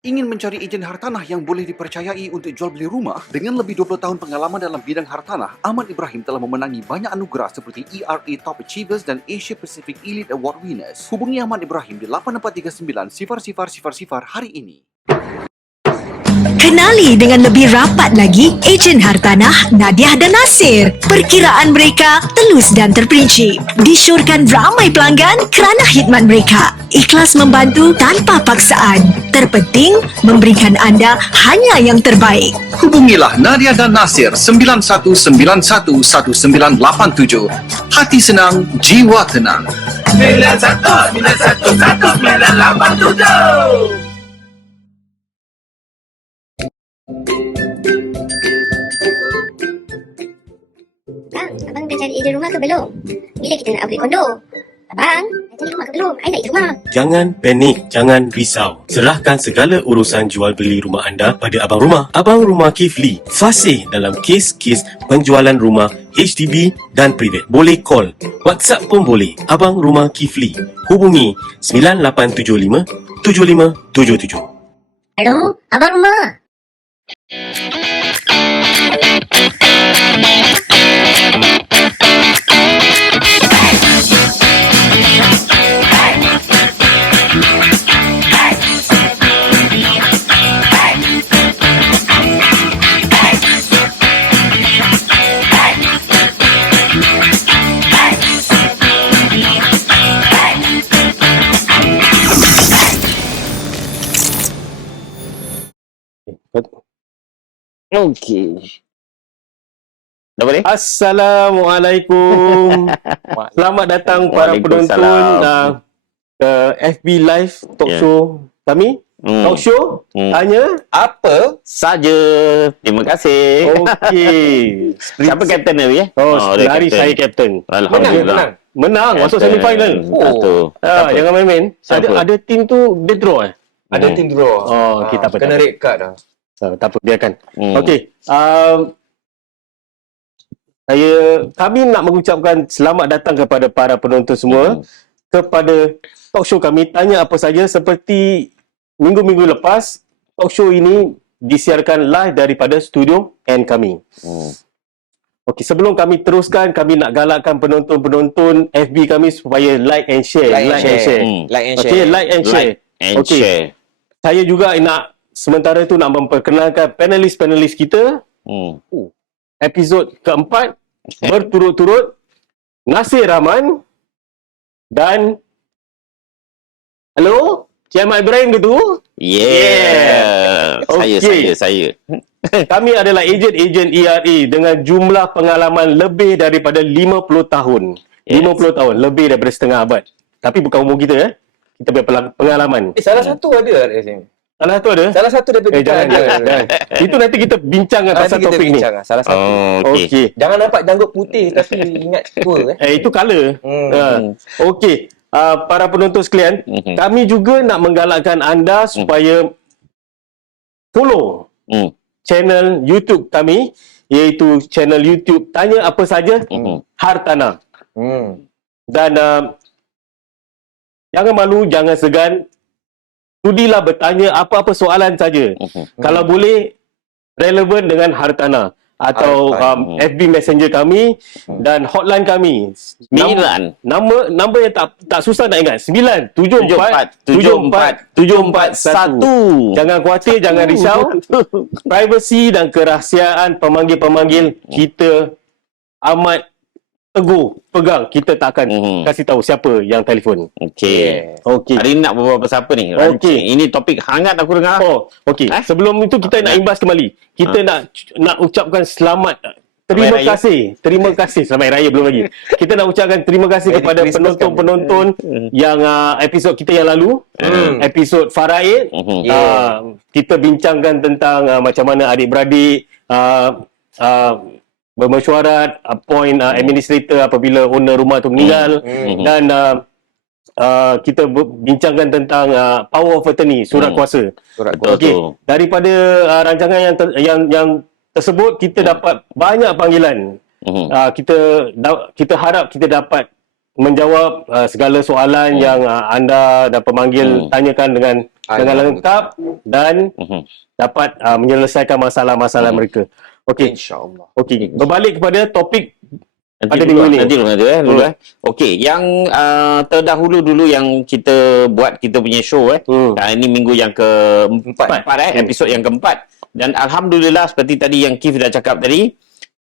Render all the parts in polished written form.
Ingin mencari ejen hartanah yang boleh dipercayai untuk jual beli rumah? Dengan lebih 20 tahun pengalaman dalam bidang hartanah, Ahmad Ibrahim telah memenangi banyak anugerah seperti ERA Top Achievers dan Asia Pacific Elite Award Winners. Hubungi Ahmad Ibrahim di 8439 0000 hari ini. Kenali dengan lebih rapat lagi ejen hartanah Nadiah dan Nasir. Perkiraan mereka telus dan terperinci. Disyorkan ramai pelanggan kerana khidmat mereka. Ikhlas membantu tanpa paksaan. Terpenting, memberikan anda hanya yang terbaik. Hubungilah Nadiah dan Nasir 91911987. Hati senang, jiwa tenang. 91911987. Bang, abang dah cari ejen rumah ke belum? Bila kita nak upgrade kondo? Abang, dah cari rumah ke belum? I nak ejen rumah. Jangan panik, jangan risau. Serahkan segala urusan jual beli rumah anda pada Abang Rumah. Abang Rumah Kifli, fasih dalam kes-kes penjualan rumah HDB dan private. Boleh call, WhatsApp pun boleh. Abang Rumah Kifli. Hubungi 9875 7577. Hello, abang rumah. Okey. Dah boleh? Assalamualaikum. Selamat datang para penonton ke FB Live Talk Show kami. Talk Show tanya Apa saja. Terima kasih. okey. Siapa kapten ni? Dia hari saya kapten. Alhamdulillah. Menang masuk semifinal. Jangan main-main. Ada tim tu dia draw Ada tim draw. kita apa kena red card dah. tak apa, biarkan. Okey. Kami nak mengucapkan selamat datang kepada para penonton semua kepada talk show kami Tanya Apa Saja. Seperti minggu-minggu lepas, talk show ini disiarkan live daripada studio N kami. Okey, sebelum kami teruskan, kami nak galakkan penonton-penonton FB kami supaya like and share. Like and share. Okey, like and share. Okey. Saya juga nak sementara itu nak memperkenalkan panelis-panelis kita. Episod keempat berturut-turut Nasir Rahman dan Hello, Cik Ahmad Ibrahim ke tu? Yeah. Okey. Saya. Kami adalah ejen-ejen ERA dengan jumlah pengalaman lebih daripada 50 tahun. 50 tahun, lebih daripada setengah abad. Tapi bukan umur kita Kita punya pengalaman. Salah satu ada kat sini. Salah satu ada? Salah satu daripada kita jangan. Itu nanti kita bincangkan pasal topik ni. Salah satu. Okey. Jangan nampak janggut putih tapi ingat tua. Itu colour. Okey. Para penonton sekalian, kami juga nak menggalakkan anda supaya follow channel YouTube kami, iaitu channel YouTube Tanya Apa Saja Hartanah. Dan jangan malu, jangan segan. Sudilah bertanya apa-apa soalan saja. Kalau boleh relevan dengan hartanah atau FB Messenger kami dan hotline kami. Nama yang tak susah nak ingat. 974747441. Jangan khawatir, jangan risau. Privasi dan kerahsiaan pemanggil-pemanggil kita amat teguh, pegang. Kita tak akan kasih tahu siapa yang telefon. Okey. Hari ni nak berbual pasal apa ni? Okey. Ini topik hangat aku dengar. Okey. Sebelum itu kita nak imbas kembali. Kita nak ucapkan selamat. Terima kasih. Selamat Raya belum lagi. Kita nak ucapkan terima kasih kepada penonton-penonton yang episod kita yang lalu. Episod Faraid. Kita bincangkan tentang macam mana adik-beradik bermesyuarat appoint administrator apabila owner rumah tu meninggal. Dan kita bincangkan tentang power of attorney, surat kuasa. Okey, daripada rancangan yang tersebut kita dapat banyak panggilan. Kita harap kita dapat menjawab segala soalan yang anda dan pemanggil tanyakan dengan dengan lengkap dan dapat menyelesaikan masalah-masalah mereka. Okey. InsyaAllah. Okey, berbalik kepada topik Nanti pada dulu, minggu ni. nanti dulu. Okey, yang terdahulu dulu yang kita buat kita punya show ini minggu yang keempat episod yang keempat, dan alhamdulillah seperti tadi yang Keith dah cakap tadi,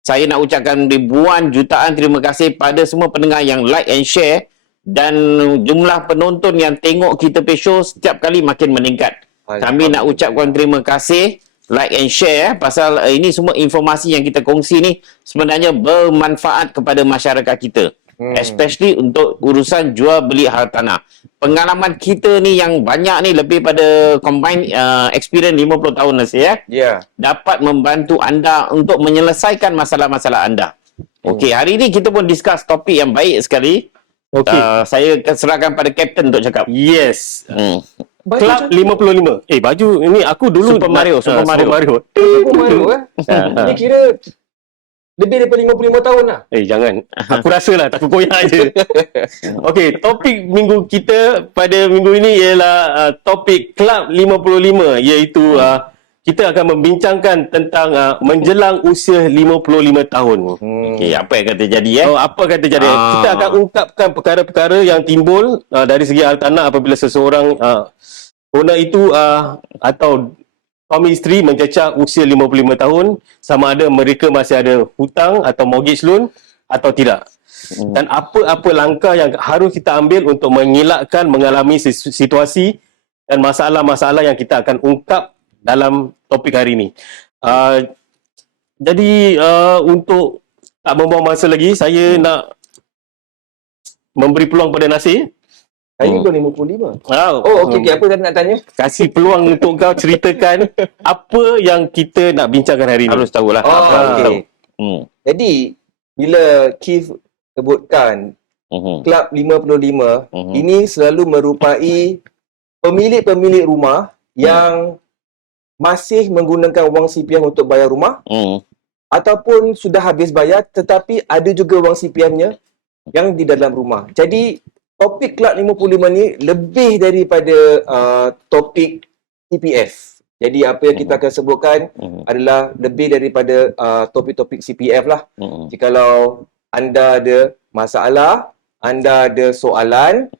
saya nak ucapkan ribuan jutaan terima kasih pada semua pendengar yang like and share, dan jumlah penonton yang tengok kita punya show setiap kali makin meningkat. Kami nak ucapkan terima kasih, like and share, pasal ini semua informasi yang kita kongsi ni sebenarnya bermanfaat kepada masyarakat kita. Especially untuk urusan jual beli hartanah. Pengalaman kita ni yang banyak ni lebih pada combined experience 50 tahun Nasir dapat membantu anda untuk menyelesaikan masalah-masalah anda. Okey, hari ni kita pun discuss topik yang baik sekali. Okey, saya serahkan pada Captain untuk cakap. Yes. Club 55. Baju ini aku dulu Super Mario. Super Mario Ini kira lebih daripada 55 tahun lah. Jangan. Aku rasa lah takut koyak je. Okey, topik minggu kita pada minggu ini ialah topik Club 55, iaitu kita akan membincangkan tentang menjelang usia 55 tahun. Okey, apa yang akan terjadi Apa akan terjadi? Kita akan ungkapkan perkara-perkara yang timbul dari segi hartanah apabila seseorang owner itu atau suami isteri mencecah usia 55 tahun, sama ada mereka masih ada hutang atau mortgage loan atau tidak. Dan apa-apa langkah yang harus kita ambil untuk mengelakkan mengalami situasi dan masalah-masalah yang kita akan ungkap dalam topik hari ini. Jadi untuk tak membuang masa lagi, saya nak memberi peluang pada Nasir. Saya dah 55. Okey. Apa tadi nak tanya? Kasih peluang untuk kau ceritakan apa yang kita nak bincangkan hari ini. Harus tahulah. Okey. Jadi, bila Keith sebutkan Club 55, ini selalu merupai pemilik-pemilik rumah yang masih menggunakan wang CPF untuk bayar rumah, ataupun sudah habis bayar tetapi ada juga wang CPF-nya yang di dalam rumah. Jadi topik Club 55 ni lebih daripada topik CPF. Jadi apa yang kita akan sebutkan adalah lebih daripada topik-topik CPF lah. Jikalau anda ada masalah, anda ada soalan,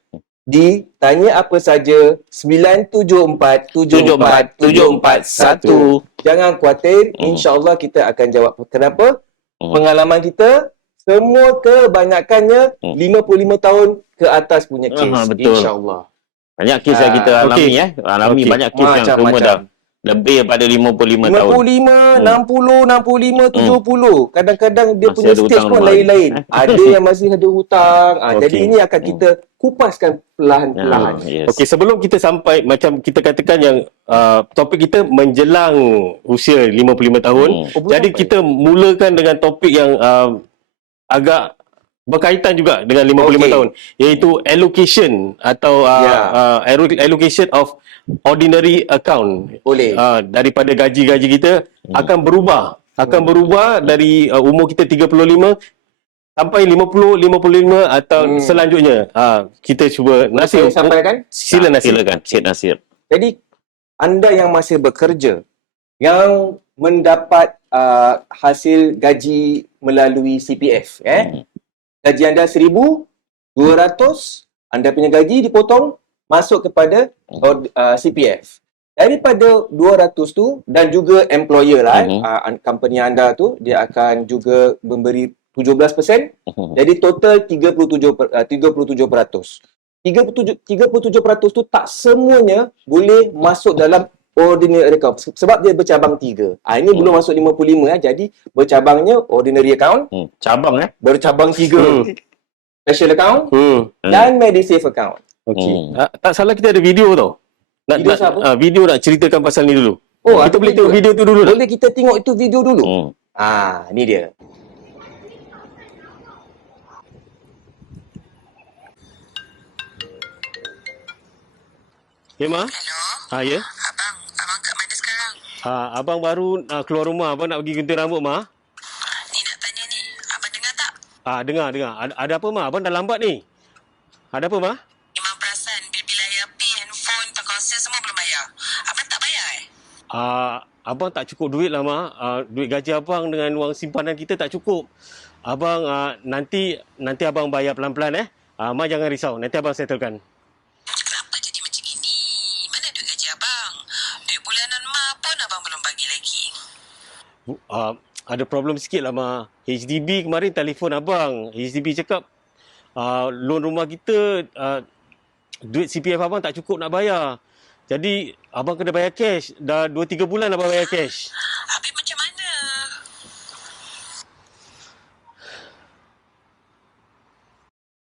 ditanya apa saja 974-74741. Jangan khawatir, insya-Allah kita akan jawab. Kenapa? Pengalaman kita semua kebanyakannya 55 tahun ke atas punya kes, insya-Allah. Banyak kes yang kita alami alami banyak kes yang semua dah lebih daripada 55 tahun. 55, 60, 65, 70. Kadang-kadang dia masih punya stage pun lain-lain. Ada yang masih ada hutang. Jadi ini akan kita kupaskan perlahan-lahan. Okey, sebelum kita sampai macam kita katakan yang topik kita menjelang usia 55 tahun. Jadi kita mulakan dengan topik yang agak berkaitan juga dengan 55 tahun, iaitu allocation atau allocation of ordinary account. Daripada gaji-gaji kita akan berubah dari umur kita 35 sampai 50, 55 atau selanjutnya. Kita cuba Nasir sampaikan. Silakan Cik Nasir. Jadi anda yang masih bekerja, yang mendapat hasil gaji melalui CPF, gaji anda 1,200, anda punya gaji dipotong masuk kepada CPF. Daripada 200 tu, dan juga employer lah, company anda tu, dia akan juga memberi 17%. Jadi total 37%. 37% tu tak semuanya boleh masuk dalam ordinary account sebab dia bercabang 3. Ini belum masuk 55 jadi bercabangnya ordinary account, bercabang 3. Special account dan Medisave account. Tak salah kita ada video tau. Video nak ceritakan pasal ni dulu. Kita boleh tengok video tu dulu. Boleh kita tengok itu video dulu. Ni dia. Ma? Ya. Abang kat mana sekarang? Abang baru keluar rumah. Abang nak pergi gunting rambut, Ma. Ni nak tanya ni. Abang dengar tak? Dengar. Ada apa, Ma? Abang dah lambat ni. Ada apa, Ma? Memang perasan bila-bila air api, handphone, telkomsel kerja semua belum bayar. Abang tak bayar Abang tak cukup duit lah, Mak. Duit gaji abang dengan wang simpanan kita tak cukup. Abang, nanti abang bayar pelan-pelan, Mak jangan risau. Nanti abang settlekan. Kenapa jadi macam ini? Mana duit gaji abang? Duit bulanan mak pun abang belum bagi lagi. Ada problem sikit lah, Mak. HDB kemarin telefon abang. HDB cakap, loan rumah kita, duit CPF abang tak cukup nak bayar. Jadi, abang kena bayar cash. Dah 2-3 bulan abang bayar cash. Habis macam mana?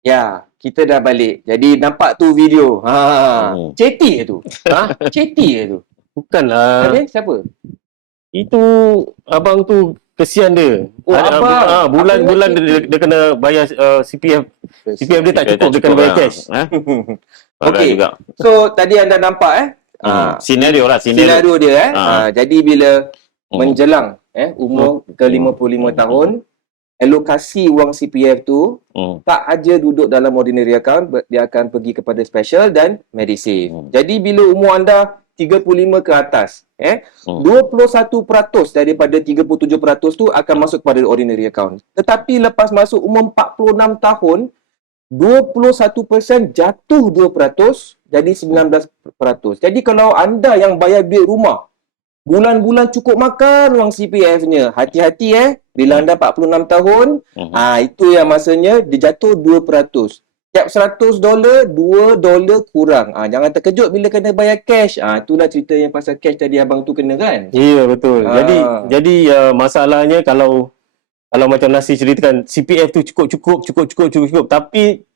Ya, kita dah balik. Jadi nampak tu video. Ceti tu. Ceti tu. Bukanlah. Habis siapa? Itu abang tu kesian dia. Oh, abang. Bulan-bulan dia kena bayar CPF. CPF dia tak cukup, dia kena bayar cash. Okey. Juga. So tadi anda nampak Senario lah. senario dia jadi bila Hmm. menjelang umur ke 55 tahun, alokasi wang CPF tu tak aja duduk dalam ordinary account, dia akan pergi kepada special dan medisave. Jadi bila umur anda 35 ke atas, 21% daripada 37% tu akan masuk kepada ordinary account. Tetapi lepas masuk umur 46 tahun, 21% jatuh 2%, jadi 19%. Jadi kalau anda yang bayar duit rumah, bulan-bulan cukup makan wang CPF-nya. Hati-hati bila anda 46 tahun, itu yang masanya dia jatuh 2%. Tiap $100, $2 kurang. Jangan terkejut bila kena bayar cash. Itulah cerita yang pasal cash tadi abang tu kena kan? Ya, betul. Jadi masalahnya kalau macam Nasir ceritakan, CPF tu cukup. Tapi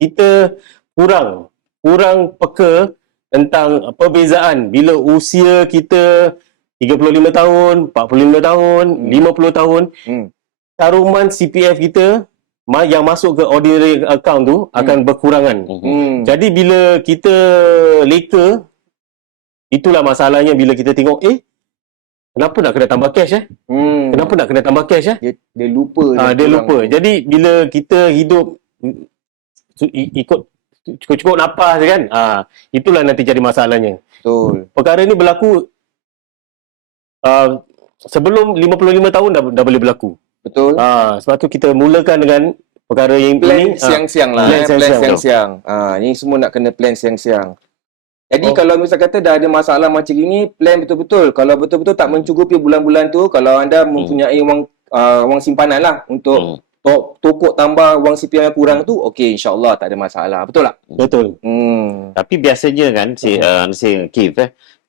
kita kurang peka tentang perbezaan bila usia kita 35 tahun, 45 tahun, 50 tahun, caruman CPF kita yang masuk ke ordinary account tu akan berkurangan. Jadi bila kita leka, itulah masalahnya bila kita tengok, kenapa nak kena tambah cash Kenapa nak kena tambah cash Dia lupa. Dia lupa. Jadi bila kita hidup ikut cukup napas kan, itulah nanti jadi masalahnya. Betul. Perkara ni berlaku sebelum 55 tahun dah boleh berlaku. Betul. Sebab tu kita mulakan dengan perkara yang Plan ini. siang-siang lah. Plan Plan siang-siang. siang-siang. Ni semua nak kena plan siang-siang. Jadi kalau misal kata dah ada masalah macam ini, plan betul-betul. Kalau betul-betul tak mencukupi bulan-bulan tu, kalau anda mempunyai wang simpanan lah untuk tokok tambah wang CPF yang kurang tu, okey, insyaAllah tak ada masalah. Betul tak? Betul. Tapi biasanya kan, Keith,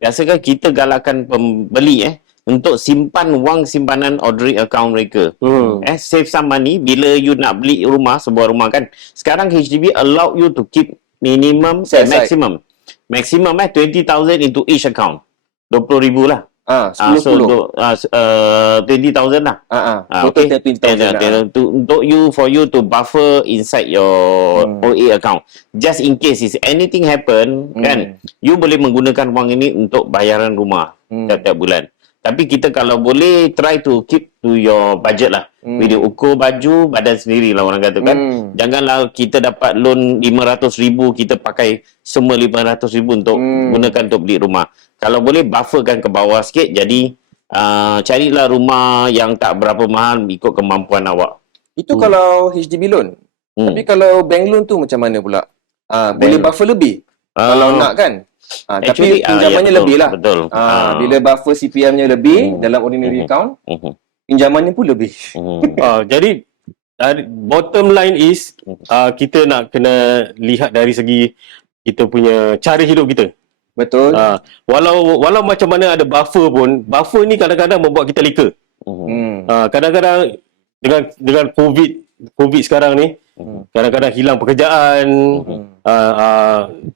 biasakan kita galakkan pembeli untuk simpan wang simpanan ordinary account mereka. Save some money bila you nak beli rumah, sebuah rumah kan. Sekarang HDB allow you to keep minimum maximum 20,000 into each account. 20,000 lah. 10-10. 20,000 lah. Total 20,000 lah. For you to buffer inside your OA account. Just in case is anything happen, kan, you boleh menggunakan wang ini untuk bayaran rumah tiap-tiap bulan. Tapi kita kalau boleh try to keep to your budget lah. Bila ukur baju badan sendiri lah orang kata kan. Janganlah kita dapat loan 500,000 kita pakai semua 500,000 untuk gunakan untuk beli rumah. Kalau boleh bufferkan ke bawah sikit. Jadi carilah rumah yang tak berapa mahal ikut kemampuan awak. Itu kalau HDB loan. Tapi kalau bank loan tu macam mana pula? Boleh buffer lebih. Kalau nak kan? Tapi pinjamannya lebih lah. Betul. Bila buffer CPF-nya lebih dalam ordinary account, pinjamannya pun lebih. Jadi bottom line is kita nak kena lihat dari segi kita punya cara hidup kita. Betul. Walau macam mana ada buffer pun, buffer ni kadang-kadang membuat kita leka. Kadang-kadang dengan COVID sekarang ni, kadang-kadang hilang pekerjaan,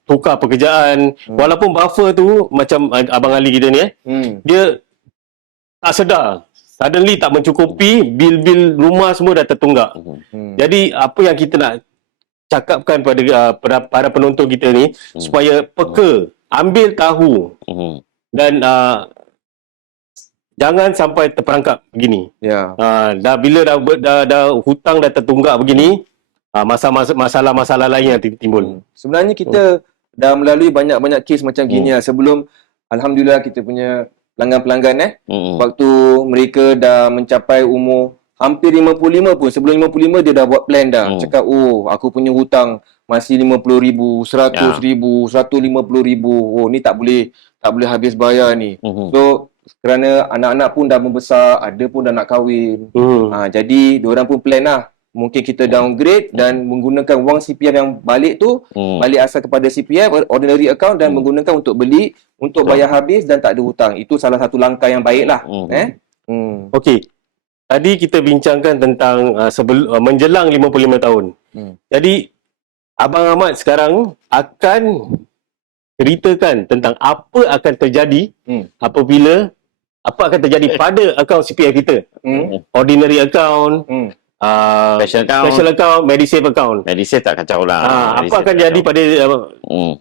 tukar pekerjaan. Walaupun buffer tu macam Abang Ali kita ni, dia tak sedar. Suddenly tak mencukupi, bil-bil rumah semua dah tertunggak. Jadi apa yang kita nak cakapkan pada para penonton kita ni, supaya peka, ambil tahu dan jangan sampai terperangkap begini. Bila dah hutang dah tertunggak begini, masalah-masalah lain yang timbul. Sebenarnya kita dah melalui banyak-banyak kes macam gini lah. Sebelum alhamdulillah kita punya pelanggan-pelanggan waktu mereka dah mencapai umur hampir 55 pun, sebelum 55 dia dah buat plan dah. Cakap, oh aku punya hutang masih 50,000, 100,000, 150,000. Oh ni tak boleh habis bayar ni. So kerana anak-anak pun dah membesar, ada pun dah nak kahwin. Jadi diorang pun plan lah. Mungkin kita downgrade dan menggunakan wang CPF yang balik tu, balik asal kepada CPF, ordinary account, dan menggunakan untuk beli, untuk bayar habis dan tak ada hutang. Itu salah satu langkah yang baik lah. Okey. Tadi kita bincangkan tentang menjelang 55 tahun. Jadi Abang Ahmad sekarang akan ceritakan tentang apa akan terjadi apabila apa akan terjadi pada akaun CPF kita. Ordinary account, special account, Medisave account. Medisave tak kacau lah. Apa akan jadi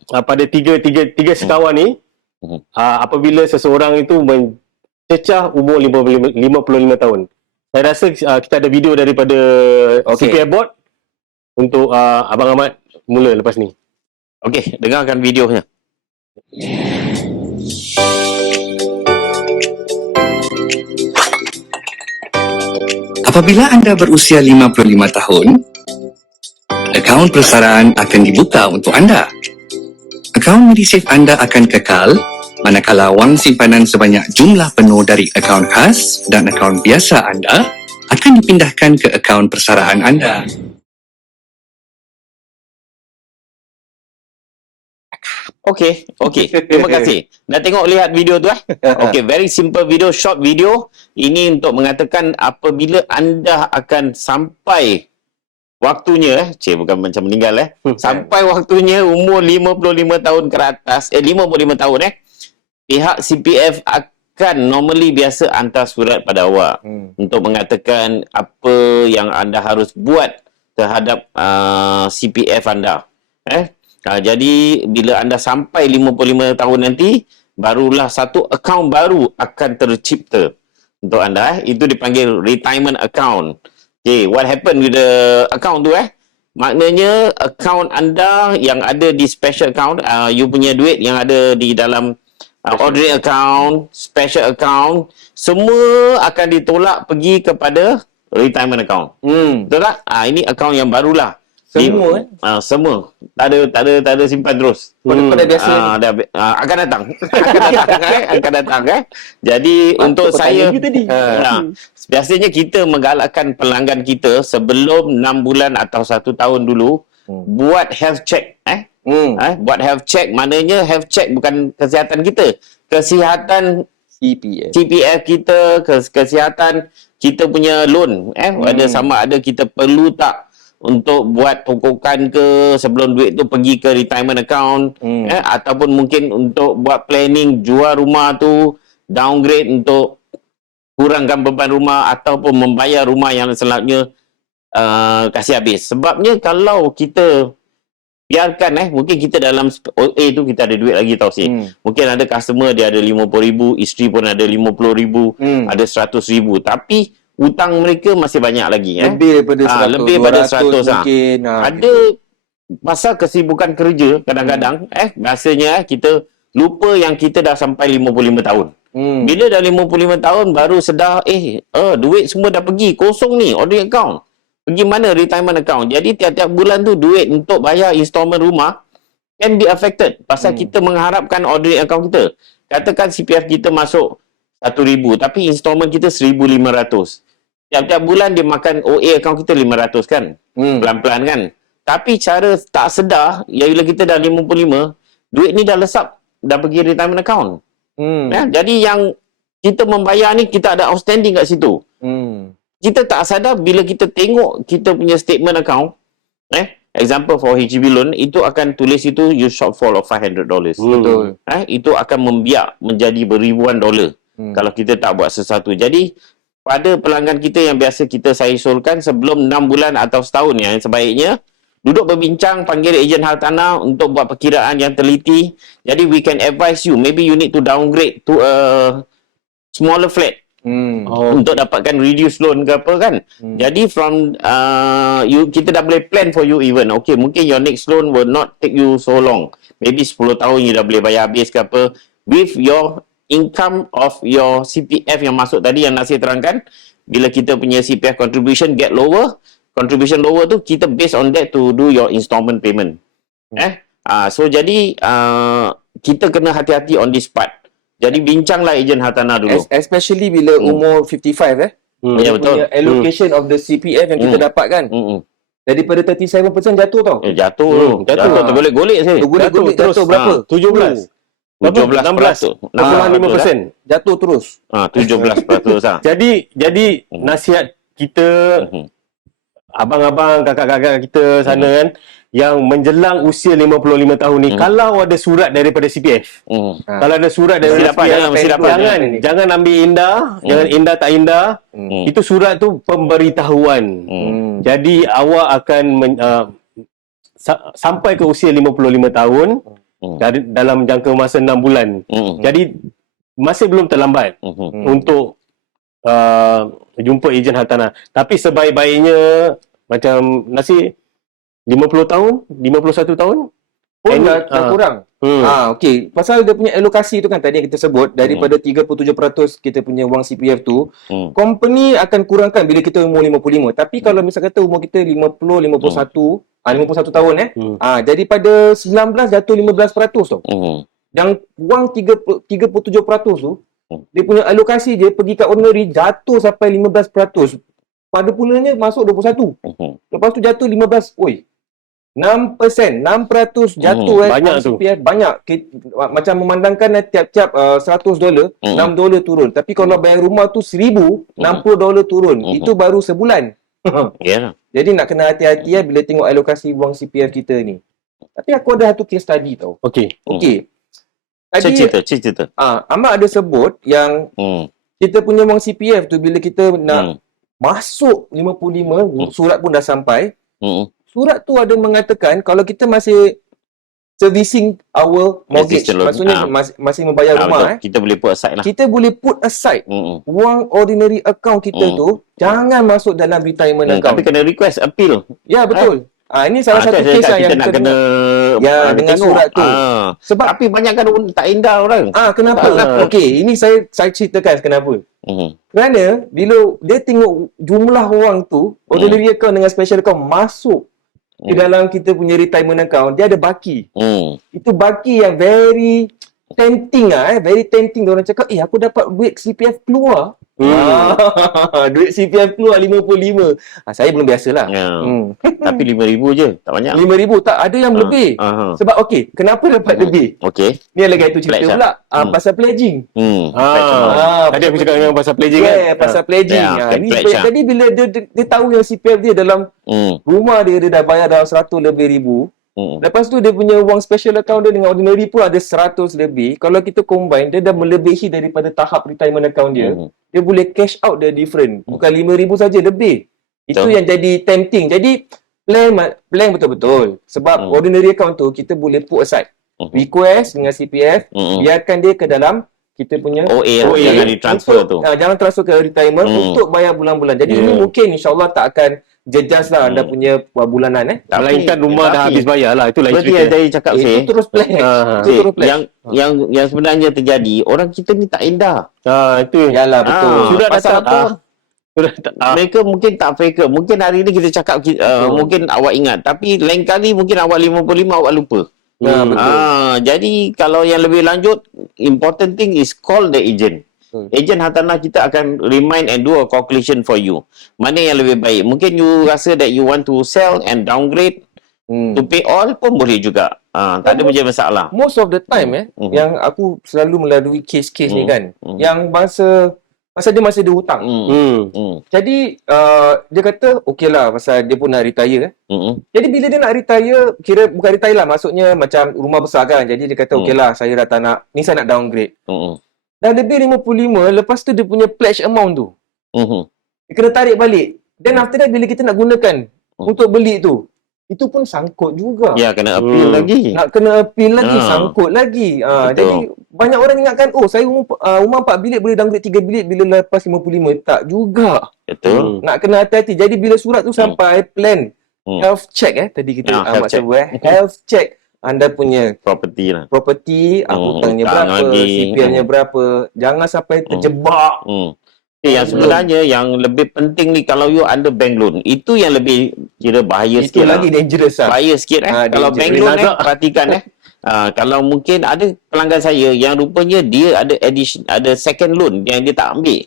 pada tiga sekawan ni apabila seseorang itu mencecah umur 55 tahun. Saya rasa kita ada video daripada CPF board untuk Abang Ahmad mula lepas ni. Okey, dengarkan videonya. Apabila anda berusia 55 tahun, akaun persaraan akan dibuka untuk anda. Akaun Medisave anda akan kekal manakala wang simpanan sebanyak jumlah penuh dari akaun khas dan akaun biasa anda akan dipindahkan ke akaun persaraan anda. Okey. Terima kasih. Dah lihat video tu Okey, very simple video, short video. Ini untuk mengatakan apabila anda akan sampai waktunya bukan macam meninggal sampai waktunya umur 55 tahun ke atas 55 tahun pihak CPF akan normally biasa hantar surat pada awak untuk mengatakan apa yang anda harus buat terhadap CPF anda. Jadi bila anda sampai 55 tahun nanti, barulah satu akaun baru akan tercipta untuk anda. Itu dipanggil retirement account. Okay, what happened with the account tu maknanya akaun anda yang ada di special account, you punya duit yang ada di dalam ordinary account, special account, semua akan ditolak pergi kepada retirement account. Betul tak? Ini akaun yang barulah. Semua. Tak ada simpan terus. Pada biasa akan datang. Akan datang Jadi untuk saya biasanya kita menggalakkan pelanggan kita sebelum 6 bulan atau 1 tahun dulu buat health check. Buat health check, maknanya health check bukan kesihatan kita, kesihatan CPF kita, kesihatan kita punya loan. Ada sama ada kita perlu tak untuk buat tokokan ke sebelum duit tu pergi ke retirement account, ataupun mungkin untuk buat planning jual rumah tu, downgrade untuk kurangkan beban rumah, ataupun membayar rumah yang selanjutnya kasih habis. Sebabnya kalau kita biarkan mungkin kita dalam OA tu kita ada duit lagi tau mungkin ada customer dia ada 50,000, isteri pun ada 50,000, ada 100,000, tapi hutang mereka masih banyak lagi lebih daripada 100 mungkin. Ada pasal kesibukan kerja kadang-kadang rasanya kita lupa yang kita dah sampai 55 tahun. Bila dah 55 tahun baru sedar duit semua dah pergi kosong ni ordinary account. Pergi mana retirement account. Jadi tiap-tiap bulan tu duit untuk bayar installment rumah can be affected pasal kita mengharapkan ordinary account kita. Katakan CPF kita masuk 1,000 tapi installment kita 1,500. Tiap-tiap bulan dia makan OA account kita 500 kan. Pelan-pelan kan. Tapi cara tak sedar, bila kita dah 55, duit ni dah lesap, dah pergi retirement account. Jadi yang kita membayar ni, kita ada outstanding kat situ. Kita tak sadar bila kita tengok kita punya statement account, example for HDB loan, itu akan tulis itu you shortfall of $500. Betul. Itu akan membiak menjadi beribuan dolar kalau kita tak buat sesuatu. Jadi pada pelanggan kita yang biasa saya usulkan sebelum 6 bulan atau setahun yang sebaiknya duduk berbincang, panggil ejen hartanah untuk buat perkiraan yang teliti. Jadi we can advise you, maybe you need to downgrade to a smaller flat untuk dapatkan reduce loan ke apa kan. Jadi from kita dah boleh plan for you even. Okay, mungkin your next loan will not take you so long. maybe 10 tahun you dah boleh bayar habis ke apa, with your income of your CPF yang masuk tadi yang Nasir terangkan, bila kita punya CPF contribution get lower, contribution lower tu kita based on that to do your installment payment. So jadi kita kena hati-hati on this part. Jadi bincanglah ejen hartanah dulu. Especially bila umur 55 Ya, betul. punya allocation of the CPF yang kita dapat kan. Daripada 37% jatuh tau. Jatuh. Jatuh. Tergolek-golek saya. Golek-golek jatuh berapa? 17. 16%. Jatuh terus. 17% lah. Jadi nasihat kita, abang-abang, kakak-kakak kita sana kan, yang menjelang usia 55 tahun ni, kalau ada surat daripada CPF, kalau ada surat daripada Mesti dapat. jangan ambil indah, jangan indah tak indah. Itu surat tu pemberitahuan. Jadi awak akan sampai ke usia 55 tahun dalam jangka masa 6 bulan. Jadi masih belum terlambat untuk jumpa ejen hartanah. Tapi sebaik-baiknya macam Nasir 50 tahun, 51 tahun pun dah kurang. Okey. Pasal dia punya alokasi tu kan tadi yang kita sebut, daripada 37% kita punya wang CPF tu, company akan kurangkan bila kita umur 55. Tapi kalau misal kata umur kita 50, 51, 51 tahun daripada 19 jatuh 15% tu. Yang wang 37% tu, dia punya alokasi je pergi kat ordinary jatuh sampai 15%. Pada pulanya masuk 21. Lepas tu jatuh 15. 6% jatuh banyak tu. CPF banyak. Macam memandangkan tiap-tiap $100 $6 turun. Tapi kalau bayar rumah tu $1,000 $60 turun. Itu baru sebulan. Jadi nak kena hati-hati bila tengok alokasi wang CPF kita ni. Tapi aku ada satu case study tau. Okey. Tadi cerita. Ahmad ada sebut yang kita punya wang CPF tu bila kita nak masuk 55, surat pun dah sampai. Surat tu ada mengatakan kalau kita masih servicing our mortgage, maksudnya masih membayar rumah, kita boleh put aside lah. Kita boleh put aside wang ordinary account kita tu, jangan masuk dalam retirement account. Tapi kena request appeal. Ya, betul. Ini salah satu kes yang kita nak kena dengan surat tu. Sebab tapi banyak kan tak indah orang. Kenapa? Okey, ini saya ceritakan kenapa. Kerana bila dia tengok jumlah wang tu, ordinary account dengan special account masuk di dalam kita punya retirement account, dia ada baki. Itu baki yang very tempting very tempting. Dia orang cakap, aku dapat duit CPF keluar. Duit CPF keluar 55. Saya belum biasalah. Tapi 5,000 je, tak banyak. 5,000 tak, ada yang lebih. Sebab kenapa dapat lebih? Ni lagi itu cerita pula. Pasal pledging. Tadi aku cakap dengan pasal pledging kan? Pasal pledging. Jadi bila dia tahu yang CPF dia dalam rumah dia dah bayar dalam 100 lebih ribu. Lepas tu dia punya wang special account dia dengan ordinary pun ada 100 lebih. Kalau kita combine, dia dah melebihi daripada tahap retirement account dia. Dia boleh cash out the different. Bukan 5,000 saja, lebih. Itu yang jadi tempting. Jadi plan betul-betul. Sebab ordinary account tu kita boleh put aside. Request dengan CPF, biarkan dia ke dalam kita punya OA jangan ditransfer tu. Jangan transfer ke retirement untuk bayar bulan-bulan. Jadi ini mungkin insyaAllah tak akan jejas lah anda punya bulanan Melainkan rumah dah habis bayar lah. Itu lain cerita. Seperti yang saya cakap Itu terus plan. Yang sebenarnya terjadi, orang kita ni tak indah. Itu yalah betul. Sudah datang mereka mungkin tak faker. Mungkin hari ni kita cakap mungkin awak ingat, tapi lain kali mungkin awak 55 awak lupa. Jadi kalau yang lebih lanjut, important thing is call the agent. Ejen hartanah kita akan remind and do a calculation for you. Mana yang lebih baik? Mungkin you rasa that you want to sell and downgrade to pay all pun boleh juga. Tak ada macam masalah. Most of the time yang aku selalu melalui kes-kes ni kan, yang masa dia masih ada hutang. Jadi dia kata okey lah pasal dia pun nak retire Jadi bila dia nak retire, kira bukan retire lah, maksudnya macam rumah besar kan. Jadi dia kata okey lah, saya dah tak nak, ni saya nak downgrade. Dah lebih 55, lepas tu dia punya pledge amount tu dia kena tarik balik. Then after that bila kita nak gunakan untuk beli tu, itu pun sangkut juga. Ya, kena appeal lagi. Nak kena appeal lagi, sangkut lagi. Jadi banyak orang ingatkan, saya rumah 4 bilik boleh downgrade 3 bilik bila lepas 55. Tak juga. Betul. Nak kena hati-hati. Jadi bila surat tu sampai, plan health check tadi kita Ahmad sebut health check. anda punya Property lah. properti, hutangnya hutang berapa, lagi. CPR-nya berapa. Jangan sampai terjebak. Yang sebenarnya yang lebih penting ni kalau you under bank loan, itu yang lebih kira bahaya Itu sikit lagi dangerous lah. Bahaya sikit Kalau bank dangerous. loan perhatikan kalau mungkin ada pelanggan saya yang rupanya dia ada ada second loan yang dia tak ambil.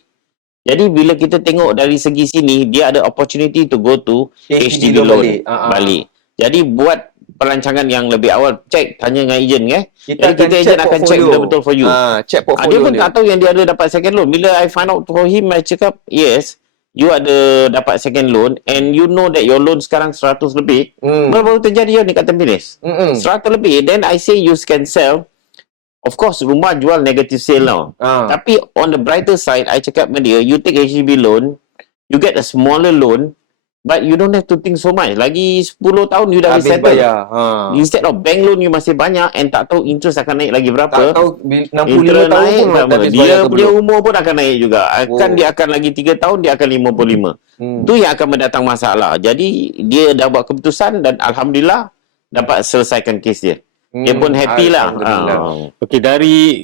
Jadi bila kita tengok dari segi sini, dia ada opportunity to go to HDB loan balik. Jadi buat perancangan yang lebih awal, tanya dengan ejen Kita ejen akan check betul-betul for you. Check Dia portfolio pun tak tahu yang dia ada dapat second loan. Bila I find out for him, I cakap, yes, you ada dapat second loan and you know that your loan sekarang 100 lebih. Baru terjadi ni kat Tampines. 100 lebih. Then I say you can sell. Of course, rumah jual negative sale now. Tapi on the brighter side, I cakap dengan dia, you take HDB loan, you get a smaller loan, but you don't have to think so much. Lagi 10 tahun you dah habis settle. bayar. Instead of bank loan you masih banyak and tak tahu interest akan naik lagi berapa. Tak tahu 65 interest tahun naik pun berapa. habis Dia bayar ke punya belum. umur pun akan naik juga. Dia akan lagi 3 tahun dia akan 55. Tu yang akan mendatang masalah. Jadi dia dah buat keputusan dan alhamdulillah dapat selesaikan kes dia. Dia pun happy lah. Okey, dari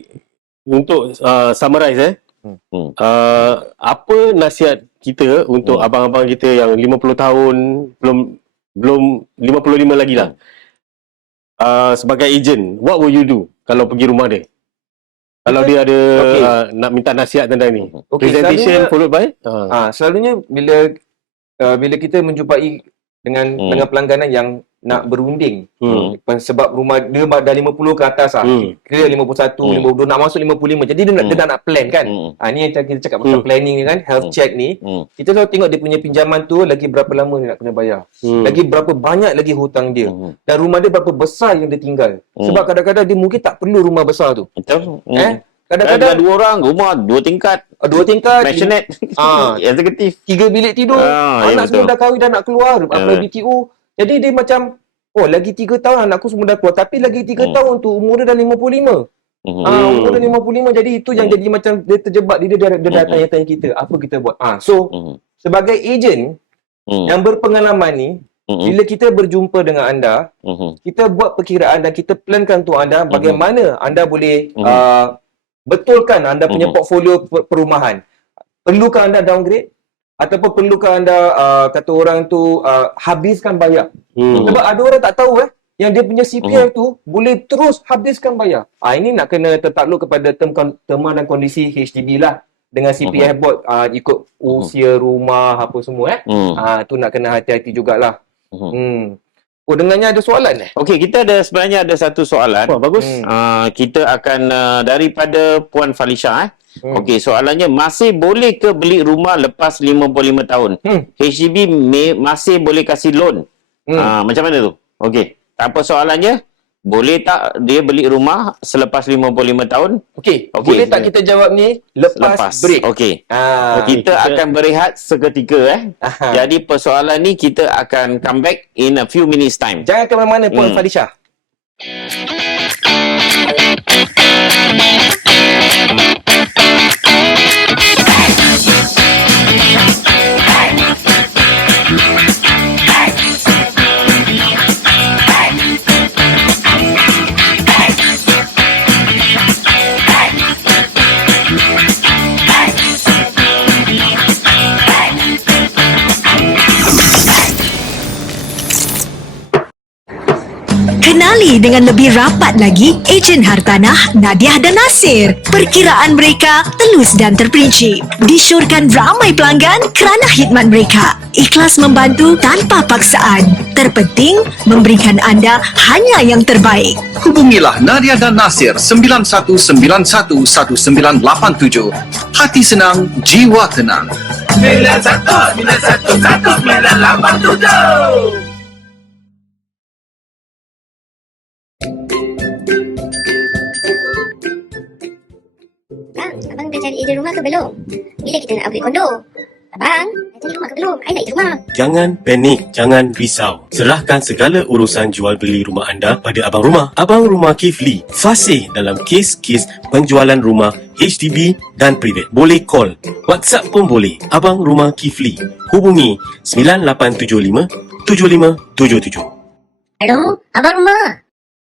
untuk summarize apa nasihat kita untuk abang-abang kita yang 50 tahun belum 55 lagi lah. Sebagai ejen, what will you do kalau pergi rumah dia? Kalau dia ada nak minta nasihat tentang ni. Presentation followed by selalunya bila kita menjumpai dengan pelangganan yang nak berunding sebab rumah dia dah 50 ke atas kira 51, 52 nak masuk 55. Jadi dia nak plan kan. Ni yang kita cakap pasal planning ni kan, health check ni. Kita selalu tengok dia punya pinjaman tu lagi berapa lama dia nak kena bayar. Lagi berapa banyak lagi hutang dia. Dan rumah dia berapa besar yang dia tinggal. Sebab kadang-kadang dia mungkin tak perlu rumah besar tu. Betul. Kadang-kadang 2 orang, rumah 2 tingkat. 2 tingkat, Maisonette. Eksekutif. 3 bilik tidur. Anak betul. semua dah kahwin, dah nak keluar. BTO. Jadi dia macam, lagi 3 tahun anakku semua dah keluar. Tapi lagi 3 tahun tu umur dia dah 55. Umur dia 55. Jadi itu yang jadi macam dia terjebak. Dia dah tanya-tanya kita. Apa kita buat? Sebagai ejen yang berpengalaman ni, bila kita berjumpa dengan anda, kita buat perkiraan dan kita plankan untuk anda bagaimana anda boleh betulkan anda punya portfolio perumahan. Perlukah anda downgrade? Ataupun perlukah anda kata orang tu habiskan bayar? Sebab ada orang tak tahu yang dia punya CPR tu boleh terus habiskan bayar. Ini nak kena tertakluk kepada terma dan kondisi HDB lah. Dengan CPR board ikut usia rumah apa semua tu nak kena hati-hati jugalah. Dengannya ada soalan Okey, kita sebenarnya ada satu soalan. bagus. Kita akan daripada Puan Falisha Okey, soalannya, masih boleh ke beli rumah lepas 55 tahun? HDB masih boleh kasih loan? Macam mana tu? Okey, apa soalannya? Boleh tak dia beli rumah selepas 55 tahun? Okey, boleh tak kita jawab ni lepas break? Okey. Kita akan berehat seketika Jadi persoalan ni kita akan come back in a few minutes time. Jangan ke mana-mana Puan Falisha. Kenali dengan lebih rapat lagi ejen hartanah Nadiah dan Nasir. Perkiraan mereka telus dan terperinci. Disyorkan ramai pelanggan kerana khidmat mereka. Ikhlas membantu tanpa paksaan. Terpenting memberikan anda hanya yang terbaik. Hubungilah Nadia dan Nasir 91911987. Hati senang, jiwa tenang. 91911987. Bang, abang dah cari ejen rumah ke belum? Bila kita nak upgrade kondo? Abang, dah cari rumah ke belum? I nak ejen rumah. Jangan panik, jangan risau. Serahkan segala urusan jual beli rumah anda pada Abang Rumah. Abang Rumah Kifli, fasih dalam kes-kes penjualan rumah HDB dan private. Boleh call, WhatsApp pun boleh. Abang Rumah Kifli. Hubungi 9875 7577. Hello, abang rumah.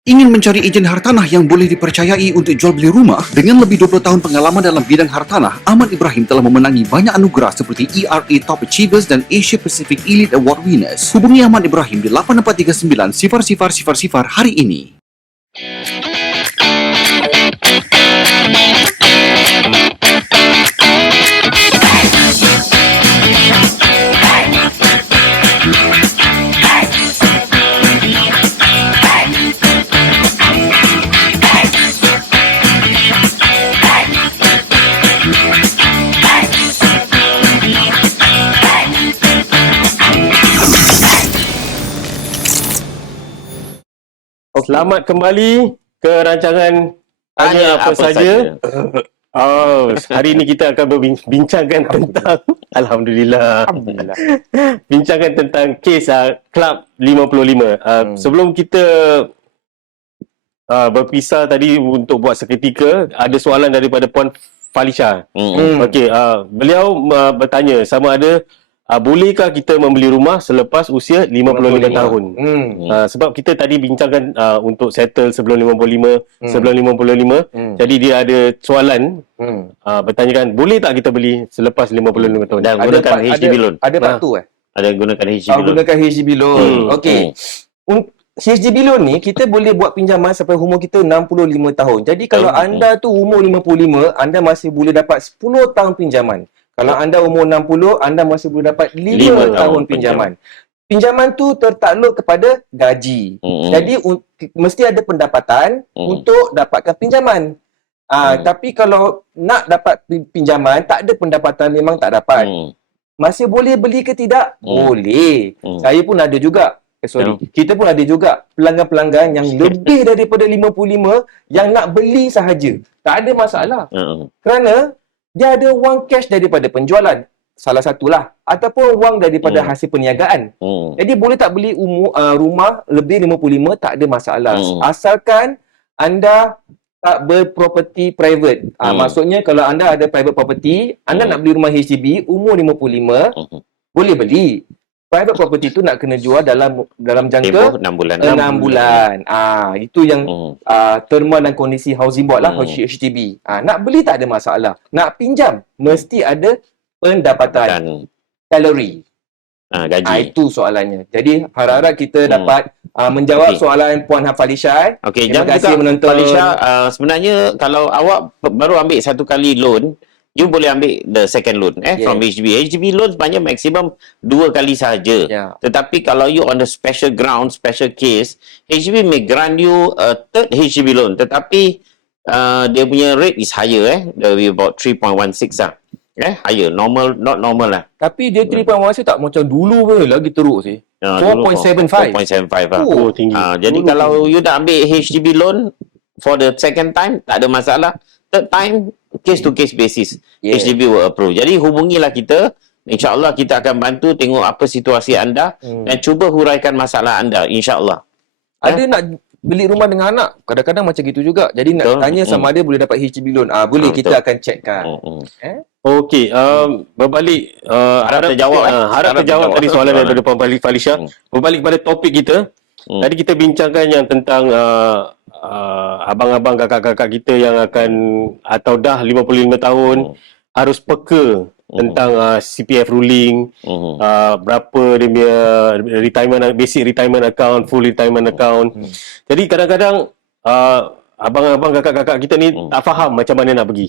Ingin mencari ejen hartanah yang boleh dipercayai untuk jual beli rumah? Dengan lebih 20 tahun pengalaman dalam bidang hartanah, Ahmad Ibrahim telah memenangi banyak anugerah seperti ERA Top Achievers dan Asia Pacific Elite Award Winners. Hubungi Ahmad Ibrahim di 8439 0000 hari ini. Selamat kembali ke rancangan Tanya Apa Saja. Oh, hari ini kita akan berbincangkan tentang Alhamdulillah. Bincangkan tentang kes Club 55. Sebelum kita berpisah tadi untuk buat seketika, ada soalan daripada Puan Falisha. Okey, beliau bertanya sama ada bolehkah kita membeli rumah selepas usia 55 tahun? Sebab kita tadi bincangkan untuk settle sebelum 55, sebelum 55. Jadi dia ada soalan bertanyakan, boleh tak kita beli selepas 55 tahun? Dan gunakan HDB loan. Ada part tu Ada gunakan HDB loan. Gunakan HDB loan. Okey. HDB loan ni kita boleh buat pinjaman sampai umur kita 65 tahun. Jadi kalau anda tu umur 55, anda masih boleh dapat 10 tahun pinjaman. Kalau anda umur 60, anda masih boleh dapat 5 tahun pinjaman. Pinjaman tu tertakluk kepada gaji. Jadi mesti ada pendapatan untuk dapatkan pinjaman. Tapi kalau nak dapat pinjaman, tak ada pendapatan, memang tak dapat. Masih boleh beli ke tidak? Boleh. Saya pun ada juga. Kita pun ada juga pelanggan-pelanggan yang lebih daripada 55 yang nak beli sahaja. Tak ada masalah. Kerana dia ada wang cash daripada penjualan, salah satulah, ataupun wang daripada hasil perniagaan. Jadi boleh tak beli rumah lebih 55, tak ada masalah. Asalkan anda tak berproperty private. Maksudnya kalau anda ada private property, anda nak beli rumah HDB umur 55, boleh beli. Private property tu nak kena jual dalam jangka 6 bulan. 6 bulan. Itu yang terma dan kondisi housing board lah, HDB. Nak beli tak ada masalah. Nak pinjam mesti ada pendapatan. Salary. Gaji. Itu soalannya. Jadi harap-harap kita dapat menjawab soalan Puan Falisha. Okey, terima kasih menonton. Falisha, sebenarnya kalau awak baru ambil satu kali loan, you boleh ambil the second loan from HDB. HDB loan sebenarnya maksimum 2 kali sahaja. Tetapi kalau you on the special ground, special case, HDB may grant you a third HDB loan. Tetapi dia punya rate is higher There will be about 3.16 lah. Higher, normal, not normal lah. Tapi dia 3.16 tak macam dulu pun, lagi teruk sih. 4.75. 4.75 lah. Tinggi. Jadi kalau you nak ambil HDB loan for the second time, tak ada masalah. Third time, case to case basis, HDB will approve. Jadi hubungilah kita, insyaAllah kita akan bantu tengok apa situasi anda dan cuba huraikan masalah anda, insyaAllah. Ada nak beli rumah dengan anak, kadang-kadang macam gitu juga. Jadi nak tanya sama ada boleh dapat HDB loan. Boleh, kita akan checkkan. Okey, berbalik harap terjawab tadi soalan daripada Puan Falisha. Berbalik pada topik kita. Tadi kita bincangkan yang tentang abang-abang, kakak-kakak kita yang akan atau dah 55 tahun harus peka tentang CPF ruling, berapa dia punya retirement, basic retirement account, full retirement account. Jadi kadang-kadang abang-abang, kakak-kakak kita ni tak faham macam mana nak pergi.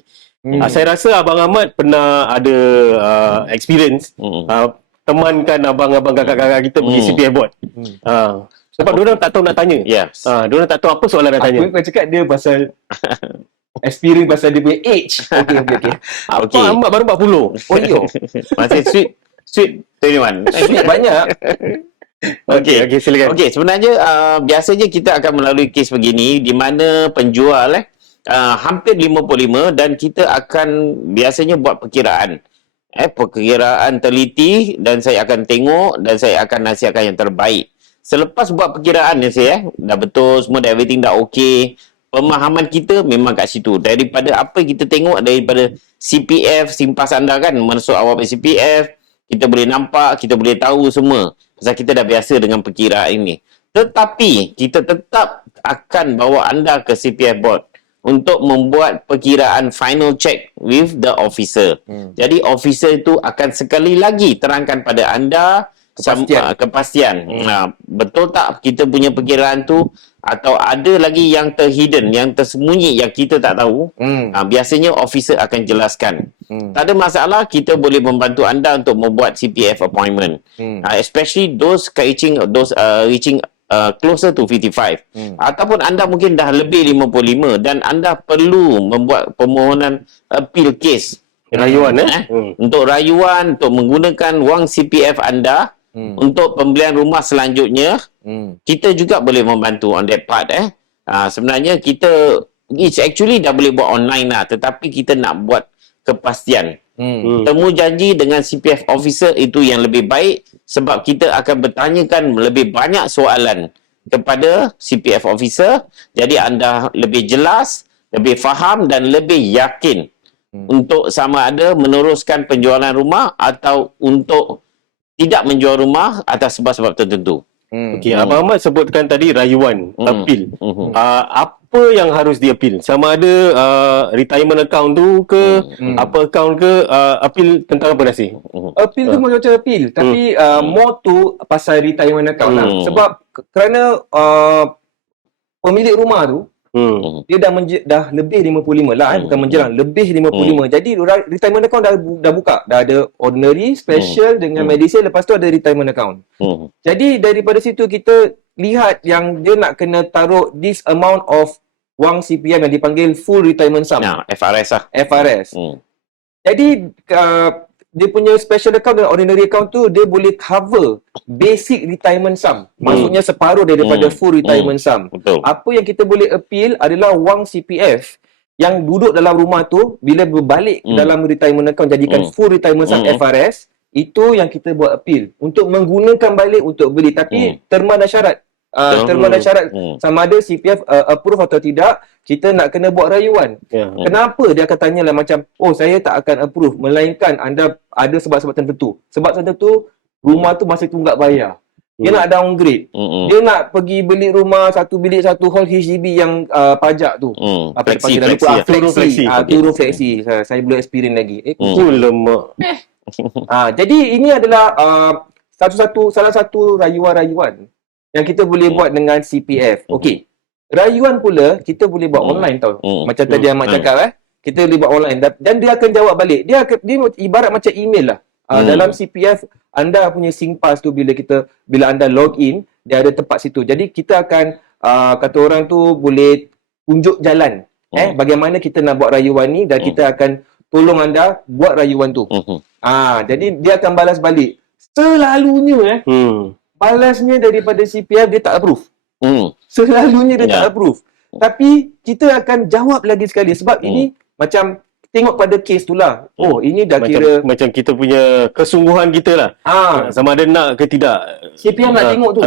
Saya rasa Abang Ahmad pernah ada experience temankan abang-abang, kakak-kakak kita pergi CPF board. Sebab diorang tak tahu nak tanya. Diorang tak tahu apa soalan nak tanya. Aku cakap dia pasal experience, pasal dia punya age. Okey. Abang Ahmad baru 40. Oh iya. Masih sweet 21. Sweet banyak. Okey, silakan. Okey, sebenarnya biasanya kita akan melalui kes begini di mana penjual hampir 55 dan kita akan biasanya buat perkiraan. Perkiraan teliti dan saya akan tengok dan saya akan nasihatkan yang terbaik. Selepas buat perkiraan dah betul semua, everything dah okey, pemahaman kita memang kat situ. Daripada apa kita tengok daripada CPF simpas anda kan, masuk awal CPF, kita boleh nampak, kita boleh tahu semua. Pasal kita dah biasa dengan perkiraan ini. Tetapi kita tetap akan bawa anda ke CPF board untuk membuat perkiraan final check with the officer. Jadi officer itu akan sekali lagi terangkan pada anda kepastian. Betul tak kita punya perkiraan tu, atau ada lagi yang terhidden, yang tersembunyi yang kita tak tahu. Biasanya officer akan jelaskan. Tak ada masalah, kita boleh membantu anda untuk membuat CPF appointment. Especially those reaching closer to 55. Ataupun anda mungkin dah lebih 55 dan anda perlu membuat permohonan appeal case. Rayuan Untuk rayuan, untuk menggunakan wang CPF anda untuk pembelian rumah selanjutnya, kita juga boleh membantu on that part. Sebenarnya kita actually dah boleh buat online lah, tetapi kita nak buat kepastian. Temu janji dengan CPF officer itu yang lebih baik, sebab kita akan bertanyakan lebih banyak soalan kepada CPF officer. Jadi anda lebih jelas, lebih faham dan lebih yakin untuk sama ada meneruskan penjualan rumah atau untuk tidak menjual rumah atas sebab-sebab tertentu. Okey, Abang Ahmad sebutkan tadi rayuan, appeal. Apa yang harus di-appeal? Sama ada retirement account tu ke, apa account ke, appeal tentang apa Nasir? Appeal tu macam-macam appeal, tapi more tu pasal retirement account lah. Sebab kerana pemilik rumah tu dia dah lebih 55 lah, bukan menjelang, lebih 55. Jadi retirement account dah buka, dah ada ordinary, special dengan medicine, lepas tu ada retirement account. Jadi daripada situ kita lihat yang dia nak kena taruh this amount of wang CPF yang dipanggil full retirement sum. FRS lah. FRS. Jadi dia punya special account dan ordinary account tu dia boleh cover basic retirement sum. Maksudnya separuh daripada full retirement sum. Betul. Apa yang kita boleh appeal adalah wang CPF yang duduk dalam rumah tu bila berbalik ke dalam retirement account jadikan full retirement sum FRS, itu yang kita buat appeal untuk menggunakan balik untuk beli, tapi terma dan syarat. Terma dan syarat sama ada CPF approve atau tidak, kita nak kena buat rayuan. Kenapa dia akan tanya lah macam, oh saya tak akan approve, melainkan anda ada sebab-sebab tertentu. Sebab tertentu rumah tu masih tunggak bayar. Dia nak downgrade. Dia nak pergi beli rumah satu bilik satu hall HDB yang pajak tu. Apa Flexi. Turun fleksi. Saya belum experience lagi. Lemak. Jadi ini adalah salah satu rayuan-rayuan yang kita boleh buat dengan CPF. Okey. Rayuan pula kita boleh buat online tau. Macam tadi Ahmad cakap kita boleh buat online dan dia akan jawab balik. Dia ibarat macam email lah. Dalam CPF anda punya SingPass tu bila anda log in, dia ada tempat situ. Jadi kita akan kata orang tu boleh tunjuk jalan bagaimana kita nak buat rayuan ni dan kita akan tolong anda buat rayuan tu. Jadi dia akan balas balik. Selalunya balasnya daripada CPF dia tak approve. Selalunya dia tak approve. Tapi kita akan jawab lagi sekali sebab ini macam tengok pada kes tu lah. Oh, ini dah macam kita punya kesungguhan kita lah. Sama ada nak ke tidak. CPF nak tengok tu.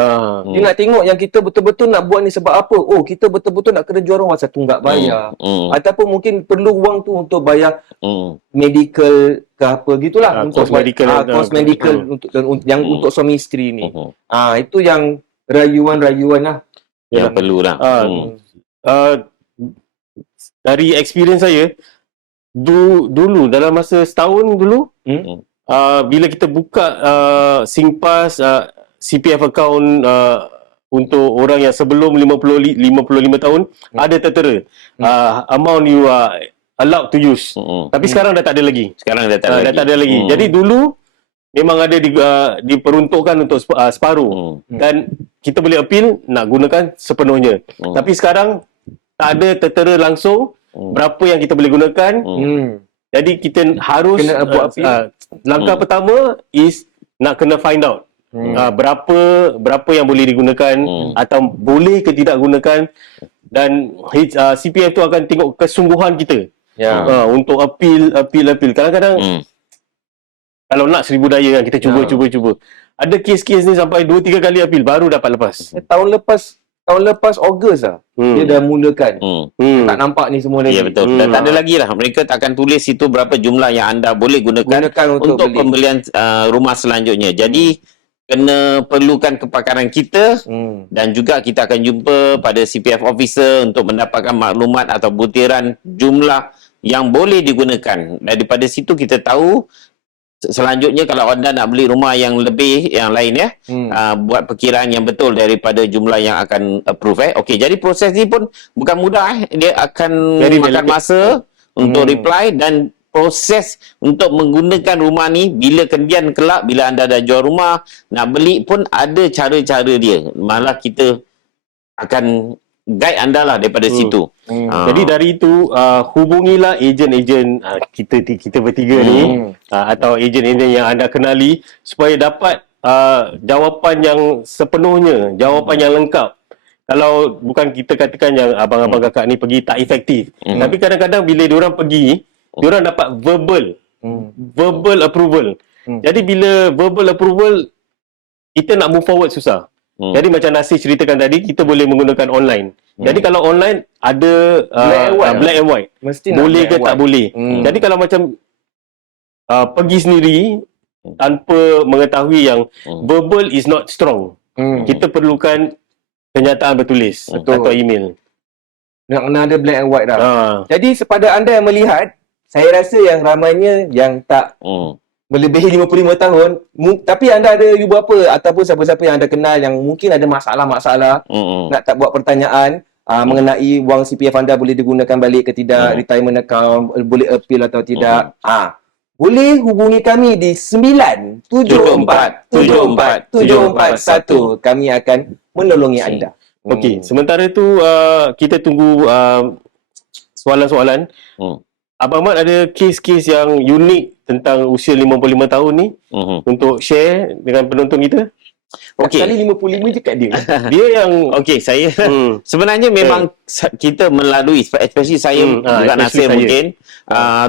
Dia nak tengok yang kita betul-betul nak buat ni sebab apa. Oh, kita betul-betul nak kena jual rumah tunggak bayar. Ataupun mungkin perlu wang tu untuk bayar medical ke apa gitulah. Untuk kos medical untuk suami isteri ni. Itu yang rayuan-rayuan lah. Yang perlu lah. Dari experience saya, dulu dalam masa setahun dulu, bila kita buka SingPass CPF account untuk orang yang sebelum 55 tahun, ada tertera amount you are allowed to use. Tapi sekarang dah tak ada lagi. Jadi dulu memang ada diperuntukkan untuk separuh dan kita boleh appeal nak gunakan sepenuhnya. Tapi sekarang tak ada tertera langsung berapa yang kita boleh gunakan. Jadi kita harus kena buat appeal. Langkah pertama is nak kena find out berapa yang boleh digunakan atau boleh ke tidak gunakan, dan CPF tu akan tengok kesungguhan kita untuk appeal. Kadang-kadang kalau nak 1000 daya kan, kita cuba. Ada kes-kes ni sampai 2-3 kali appeal baru dapat lepas. Tahun lepas Ogos lah dia dah mulakan. Tak nampak ni semua lagi. Ya, betul. Dan tak ada lagi lah. Mereka takkan tulis itu berapa jumlah yang anda boleh gunakan untuk pembelian rumah selanjutnya. Jadi kena perlukan kepakaran kita dan juga kita akan jumpa pada CPF officer untuk mendapatkan maklumat atau butiran jumlah yang boleh digunakan. Daripada situ kita tahu selanjutnya kalau anda nak beli rumah yang lebih yang lain ya, buat perkiraan yang betul daripada jumlah yang akan approve. Okey, jadi proses ni pun bukan mudah. Dia akan makan masa untuk reply, dan proses untuk menggunakan rumah ni bila kemudian kelak bila anda dah jual rumah nak beli pun ada cara-cara dia. Malah kita akan guide anda lah daripada situ. Jadi dari itu hubungilah ejen-ejen kita bertiga ni atau ejen-ejen yang anda kenali supaya dapat jawapan yang sepenuhnya, jawapan yang lengkap. Kalau bukan kita katakan yang abang-abang kakak ni pergi tak efektif. Tapi kadang-kadang bila diorang pergi, diorang dapat verbal approval. Jadi bila verbal approval, kita nak move forward susah. Jadi macam Nasir ceritakan tadi, kita boleh menggunakan online. Jadi kalau online ada black and white. Mesti boleh ke tak boleh. Jadi kalau macam pergi sendiri tanpa mengetahui yang verbal is not strong, kita perlukan kenyataan bertulis atau email. Nak kena ada black and white dah. Jadi kepada anda yang melihat, saya rasa yang ramainya yang tak melebihi 55 tahun, tapi anda ada ibu bapa ataupun siapa-siapa yang anda kenal yang mungkin ada masalah-masalah, nak tak buat pertanyaan mengenai wang CPF anda boleh digunakan balik ke tidak, retirement account, boleh appeal atau tidak, boleh hubungi kami di 974-74-741. Kami akan menolongi anda. Okey, sementara tu kita tunggu soalan-soalan. Abang Mat ada kes-kes yang unik tentang usia 55 tahun ni untuk share dengan penonton kita? Okey. Kali 55 je kat dia. Dia yang okey, saya sebenarnya memang kita melalui, especially saya juga Nasir mungkin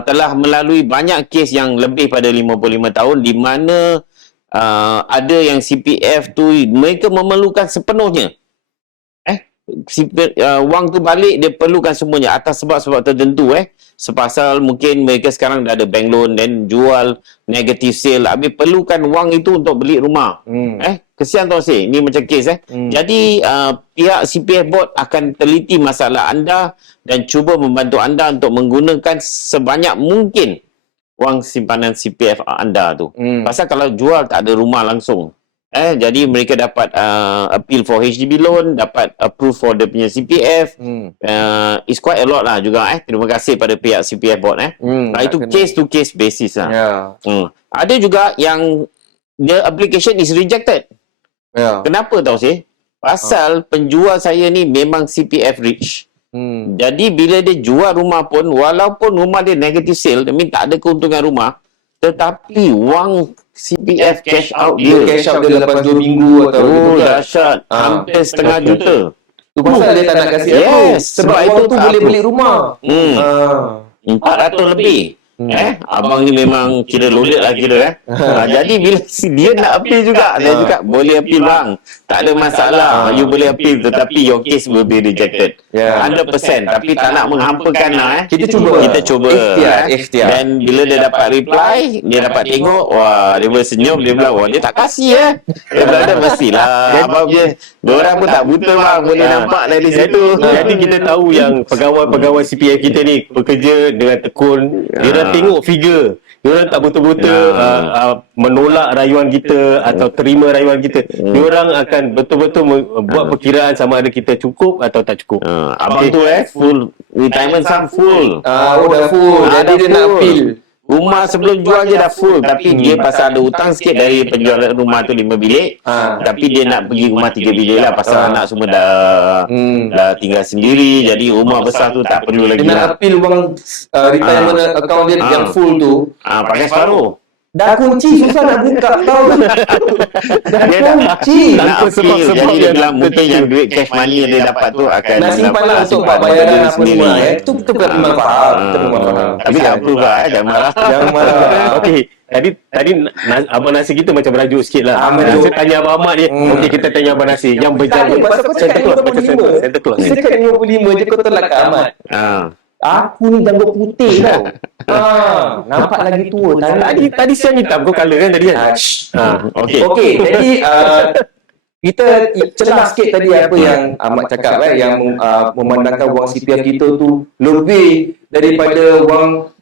telah melalui banyak kes yang lebih pada 55 tahun di mana ada yang CPF tu mereka memerlukan sepenuhnya. Wang tu balik dia perlukan semuanya atas sebab-sebab tertentu sepasal mungkin mereka sekarang dah ada bank loan dan jual negative sale, habis perlukan wang itu untuk beli rumah. Kesian Tuan Sih, ni macam kes Jadi pihak CPF board akan teliti masalah anda dan cuba membantu anda untuk menggunakan sebanyak mungkin wang simpanan CPF anda tu. Pasal kalau jual tak ada rumah langsung. Jadi mereka dapat appeal for HDB loan, dapat approve for dia punya CPF. It's quite a lot lah juga. Terima kasih pada pihak CPF board. Itu case to case basis lah. Ada juga yang the application is rejected. Kenapa tahu sih? Pasal penjual saya ni memang CPF rich. Jadi bila dia jual rumah pun, walaupun rumah dia negative sale, that means tak ada keuntungan rumah, tetapi wang CPF cash out dia lepas 2 minggu atau dahsyat, hampir setengah juta. Tu pasal dia tak nak kasih Yes, sebab itu tu boleh beli rumah. 400 lebih. Abang ni memang kira loaded lah kira jadi bila dia nak appeal juga, saya juga boleh appeal bang, tak ada masalah, you boleh appeal, tetapi your case will be rejected 100%. Tapi tak nak menghampakan lah Kita cuba ikhtiar. Dan bila dia dapat reply, dia dapat tengok, wah dia bersenyum, dia bilang wah dia tak kasih dia bilang mestilah abang dia, diorang pun tak buta bang, boleh nampak dari situ. Jadi kita tahu yang pegawai-pegawai CPF kita ni bekerja dengan tekun. Dia dah tengok figure. Diorang tak betul-betul menolak rayuan kita atau terima rayuan kita. Diorang akan betul-betul buat perkiraan sama ada kita cukup atau tak cukup. Abang tu full retirement sum full. Dah full. Jadi dia nak appeal. Rumah sebelum jual je dah full, tapi dia pasal ada hutang sikit dari penjualan rumah tu 5 bilik. Tapi dia nak pergi rumah 3 bilik lah pasal anak semua dah tinggal sendiri. Jadi rumah besar tu tak perlu lagi dia nak appeal wang retirement account dia yang full tu. Pakai separuh. Dah kunci, susah nak buka tau. Dah kunci. Nak appeal. Jadi dia bilang mungkin yang duit cash money yang dia dapat tu akan nak simpan lah untuk bayaran apa semua. Itu kita memang faham. Tapi tak approve lah, jangan marah. Jangan marah. Okey, tadi Abang Nasir kita macam rajuk sikit lah. Saya tanya Abang Ahmad dia. Okey, kita tanya Abang Nasir yang berjalan. Pasal kau cakap 55. Santa Claus. Dia cakap 55 je kau tolak Kak Ahmad. Aku ni janggut putih tau. Nampak lagi tua. Tadi siang hitam kau colour kan tadi kan? Okey, jadi kita cerna sikit tadi apa yang Ahmad cakap yang memandangkan wang CPF kita tu lebih daripada wang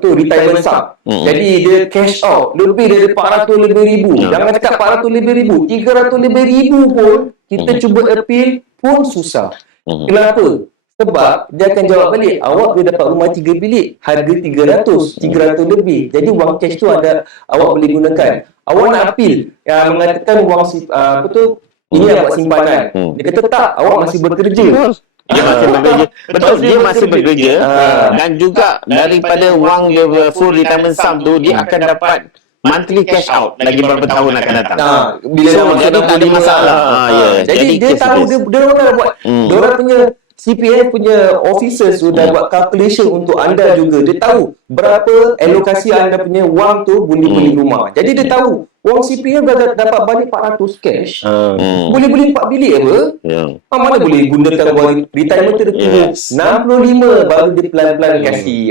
retirement sum. Jadi dia cash out lebih dari 400 lebih ribu. Jangan cakap 400 lebih ribu, 300 lebih ribu pun kita cuba appeal pun susah. Kenapa? Sebab dia akan jawab balik, awak boleh dapat rumah 3 bilik harga 300 lebih. Jadi wang cash tu ada, awak boleh gunakan. Awak nak appeal yang mengatakan wang ini awak simpanan. Dia kata tak, awak masih bekerja. Dia masih bekerja. Betul, dia masih bekerja. Dan juga daripada wang dia full retirement sum tu, dia akan dapat monthly cash out lagi berapa tahun akan datang. Bila jadi tak ada masalah. Jadi dia tahu dia orang dah buat. Dia orang punya CPF punya officers sudah buat calculation untuk anda juga. Dia tahu berapa alokasi anda punya wang tu boleh beli rumah. Jadi dia tahu wang CPF dah dapat balik 400 cash. Boleh beli 4 bilik apa? Mana boleh gunakan wang retirement tu dia 65 baru dia pelan-pelan kasih.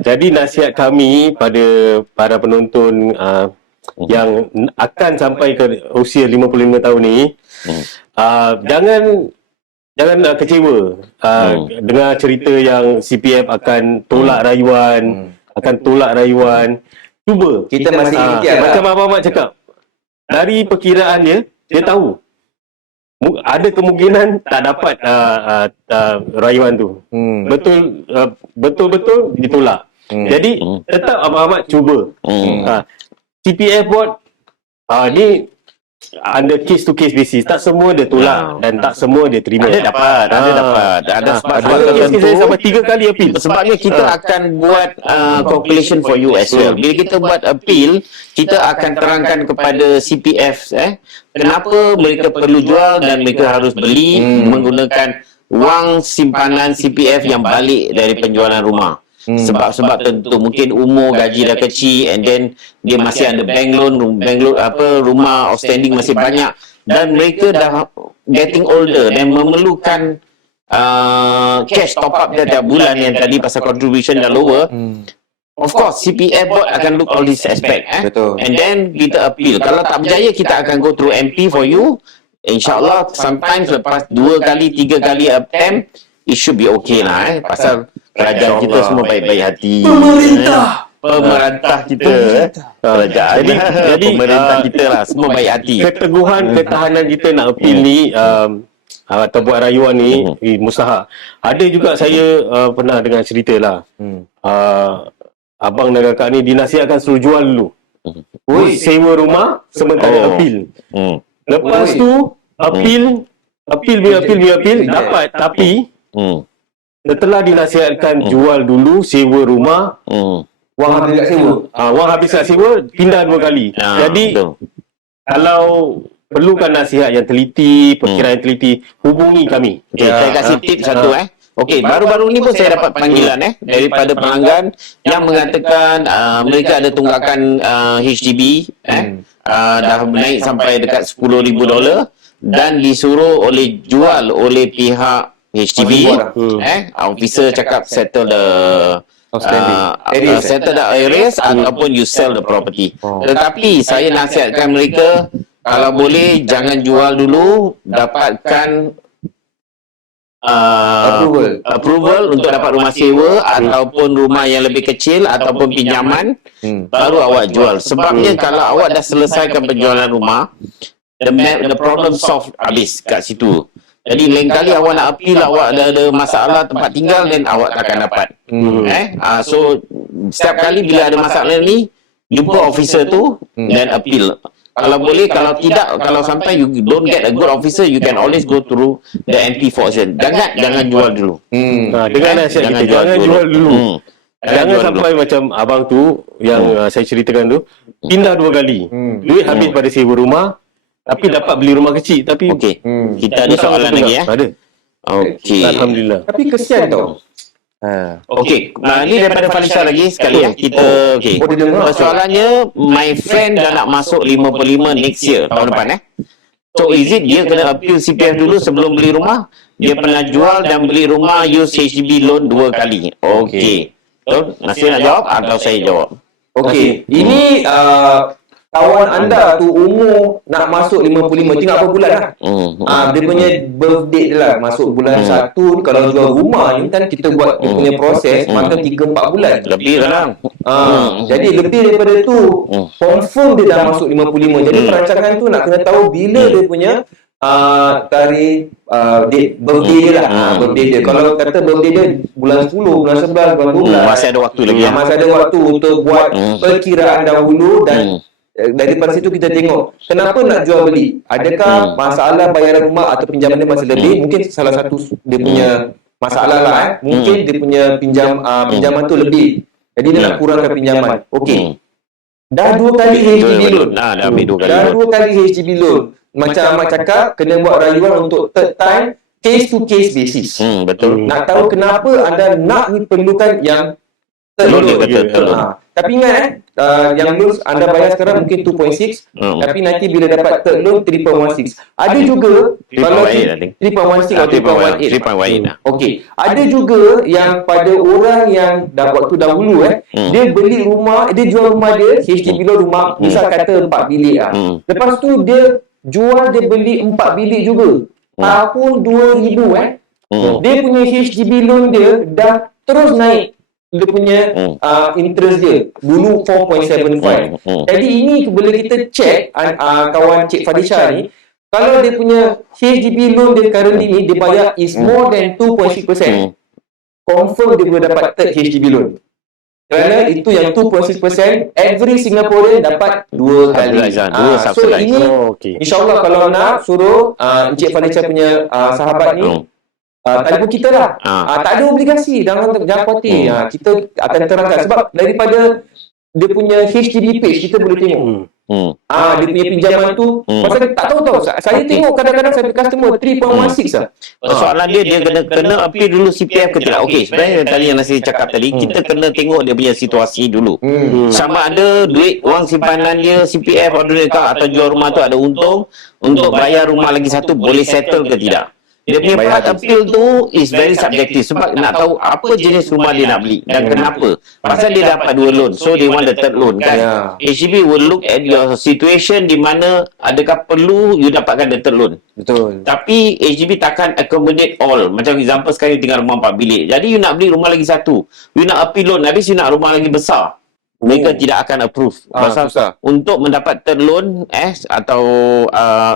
Jadi nasihat kami pada para penonton yang akan sampai ke usia 55 tahun ni, jangan kecewa dengar cerita yang CPF akan tolak rayuan, Cuba kita masih ikhtiar macam Abang Ahmad cakap, dari perkiraan dia tahu ada kemungkinan tak dapat rayuan tu. Betul-betul ditolak. Jadi tetap Abang Ahmad cuba. CPF board ni under case to case basis, tak semua dia tolak dan tak semua dia terima. Ada dapat. Ada sebab tertentu saya sampai 3 kali appeal. Sebabnya kita akan buat calculation for you as well. Bila kita buat appeal, kita akan terangkan kepada CPF kenapa mereka perlu jual dan mereka harus beli menggunakan wang simpanan CPF yang balik dari penjualan rumah. Sebab tentu mungkin umur, gaji dah kecil, and then dia masih ada bank loan, rumah outstanding masih banyak, dan mereka dah getting older dan memerlukan cash top up dia tiap bulan yang tadi pasal contribution dah lower. Of course, CPF board akan look all this aspect. Betul. And then kita appeal. Kalau tak berjaya, kita akan go through MP for you. InsyaAllah, sometimes lepas 2 kali, 3 kali attempt, it should be okay lah. Pasal kerajaan kita semua baik-baik hati. Pemerintah kita. Kerajaan. Jadi pemerintah kita lah, semua baik hati. Keteguhan, ketahanan kita nak appeal ni atau buat rayuan ni mustahak. Ada juga saya pernah dengar cerita lah. Abang dan kakak ni dinasihatkan suruh jual dulu. Sewa rumah sementara appeal. Lepas tu appeal dapat, tapi setelah dinasihatkan jual dulu, sewa rumah, wang habis kat sewa. Wang habis kat sewa, pindah 2 kali. Jadi kalau perlukan nasihat yang teliti, perkiraan yang teliti, hubungi kami. Saya kasih tip satu Okey, baru-baru ni pun saya dapat panggilan daripada pelanggan yang mengatakan mereka ada tunggakan HDB dah naik sampai dekat $10,000 dan disuruh jual oleh pihak HDB. Officer cakap settle the settle the areas ataupun you sell the property. Tetapi saya nasihatkan mereka, kalau boleh jangan jual dulu, dapatkan approval untuk dapat rumah sewa ataupun rumah yang lebih kecil ataupun pinjaman, baru awak jual. Sebabnya kalau awak dah selesaikan penjualan rumah, the problem solved habis kat situ. Jadi lain kali awak nak appeal, awak ada masalah tempat tinggal, dan awak takkan dapat. So setiap kali bila ada masalah ni, jumpa officer tu dan appeal. Kalau boleh, kalau tidak, kalau sampai you don't get a good officer, you can always go through the MP for auction. Jangan jual dulu. Dengan nasihat kita, jangan jual dulu. Jangan sampai macam abang tu yang saya ceritakan tu, pindah 2 kali. Duit habis pada sewa rumah, tapi dapat beli rumah kecil. Tapi kita ada soalan lagi Ada. Okey. Alhamdulillah. Tapi kesian tau. Okey, ni daripada Falisha lagi sekali kita soalannya, my friend dah nak masuk 55 next year, tahun depan So is it dia kena appeal CPF dulu sebelum beli rumah? Dia pernah jual dan beli rumah use HDB loan 2 kali. Okey. So, Nasir nak jawab atau saya jawab? Okey, ini kawan anda tu umur nak masuk 55, tinggal berapa bulan lah. Dia punya birthday dia lah, masuk bulan 1 ni. Kalau jual rumah ni kan kita buat dia punya proses maka 3-4 bulan. Lebih kadang. Jadi lebih daripada tu confirm dia dah masuk 55. Jadi perancangan tu nak kena tahu bila dia punya tarikh date birthday dia lah. Birthday dia. Kalau kata birthday dia bulan 10, bulan 11, bulan 12, Masih ada waktu lagi. masih ada waktu untuk buat perkiraan dahulu dan daripada situ kita tengok kenapa nak jual beli. Adakah masalah bayaran rumah atau pinjaman dia masih lebih? Mungkin salah satu dia punya masalah lah. Mungkin dia punya pinjaman tu lebih. Jadi dia nak kurangkan pinjaman. Okey. Dah 2 kali HDB loan. Dah ambil 2 kali. Dah 2 kali HDB loan. Macam Ahmad cakap, kena buat rayuan untuk third time, case to case basis. Betul. Nak tahu kenapa anda nak ni perlukan yang third Loan dia loan. kata third loan. Tapi ingat yang loan anda bayar sekarang mungkin 2.6, tapi nanti bila dapat third loan 3.16. Ada juga 3.18 kalau I think. 3.16 atau 3.18. 3.18 lah. Okey, ada juga yang pada orang yang dah waktu dahulu dia beli rumah, dia jual rumah dia, HDB loan rumah, misal kata 4 bilik lah. Lepas tu dia jual, dia beli 4 bilik juga. Tahun 2000 dia punya HDB loan dia dah terus naik. Dia punya interest dia dulu 4.75. Jadi ini bila kita check kawan Cik Fadisha ni, kalau dia punya HDB loan dia currently ni dia bayar is more than 2.6%, confirm dia boleh dapat third HDB loan. Kerana itu yang 2.6%, every Singaporean dapat 2 kali. So ini insyaAllah kalau nak suruh Encik Fadisha punya sahabat ni telefon kita lah. Tak ada obligasi, jangan khawatir. Kita akan terangkan sebab daripada dia punya HDB page kita boleh tengok. Dia punya pinjaman tu pasal tak tahu. Saya tengok kadang-kadang saya customer 3.16 lah. Soalan dia kena appeal dulu CPF ke tidak. Okey, sebenarnya tadi yang Nasir cakap tadi, kita kena tengok dia punya situasi dulu. Sama ada duit wang simpanan dia CPF ordinary account atau jual rumah tu ada untung untuk bayar rumah lagi satu, boleh settle ke tidak. Dia punya part appeal tu is very subjective sebab nak tahu apa jenis rumah dia nak beli dan kenapa. Pasal dia dapat 2 loan, so they want the third loan kan. HDB will look at your situation di mana adakah perlu you dapatkan the third loan. Betul. Tapi HDB takkan accommodate all. Macam example sekarang you tinggal rumah 4 bilik. Jadi you nak beli rumah lagi satu. You nak appeal loan, habis you nak rumah lagi besar. Mereka tidak akan approve. Pasal untuk mendapat third loan atau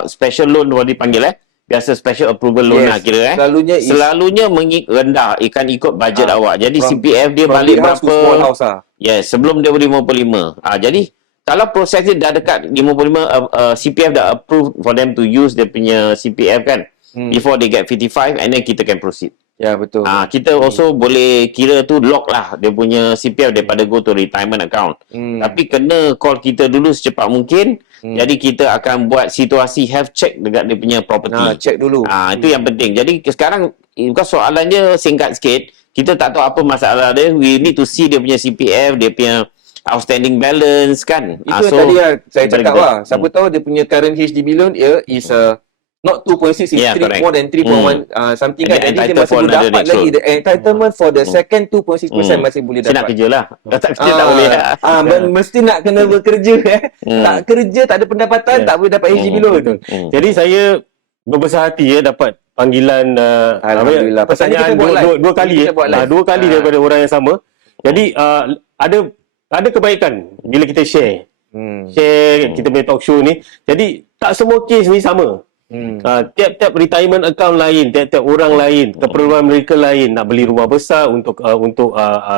special loan dipanggil biasa special approval loan lah kira selalunya rendah ikan ikut bajet awak. Jadi CPF dia balik berapa sebelum dia 55. Jadi kalau proses dia dah dekat 55, CPF dah approve for them to use dia punya CPF kan before they get 55, and then kita can proceed. Ya betul. Kita also boleh kira tu lock lah dia punya CPF daripada go to retirement account. Tapi kena call kita dulu secepat mungkin. Jadi kita akan buat situasi health check dekat dia punya property. Check dulu. Itu yang penting. Jadi sekarang bukan soalannya singkat sikit. Kita tak tahu apa masalah dia. We need to see dia punya CPF, dia punya outstanding balance kan. Itu so, tadi saya cakap lah. Siapa tahu dia punya current HDB loan is not 2.6, is more than 3.1 something kan. Jadi dia masih boleh dapat lagi the entitlement for the second 2.6% masih boleh dapat. Saya nak kerja lah. Tak kerja tak boleh. Mesti nak kena bekerja tak kerja, tak ada pendapatan, tak boleh dapat HDB loan. Jadi saya berbesar hati dapat panggilan Alhamdulillah. pertanyaan dua kali dua kali daripada orang yang sama. Jadi ada kebaikan bila kita share kita punya talk show ni. Jadi tak semua kes ni sama. Tiap-tiap retirement account lain, tiap-tiap orang lain, keperluan mereka lain, nak beli rumah besar untuk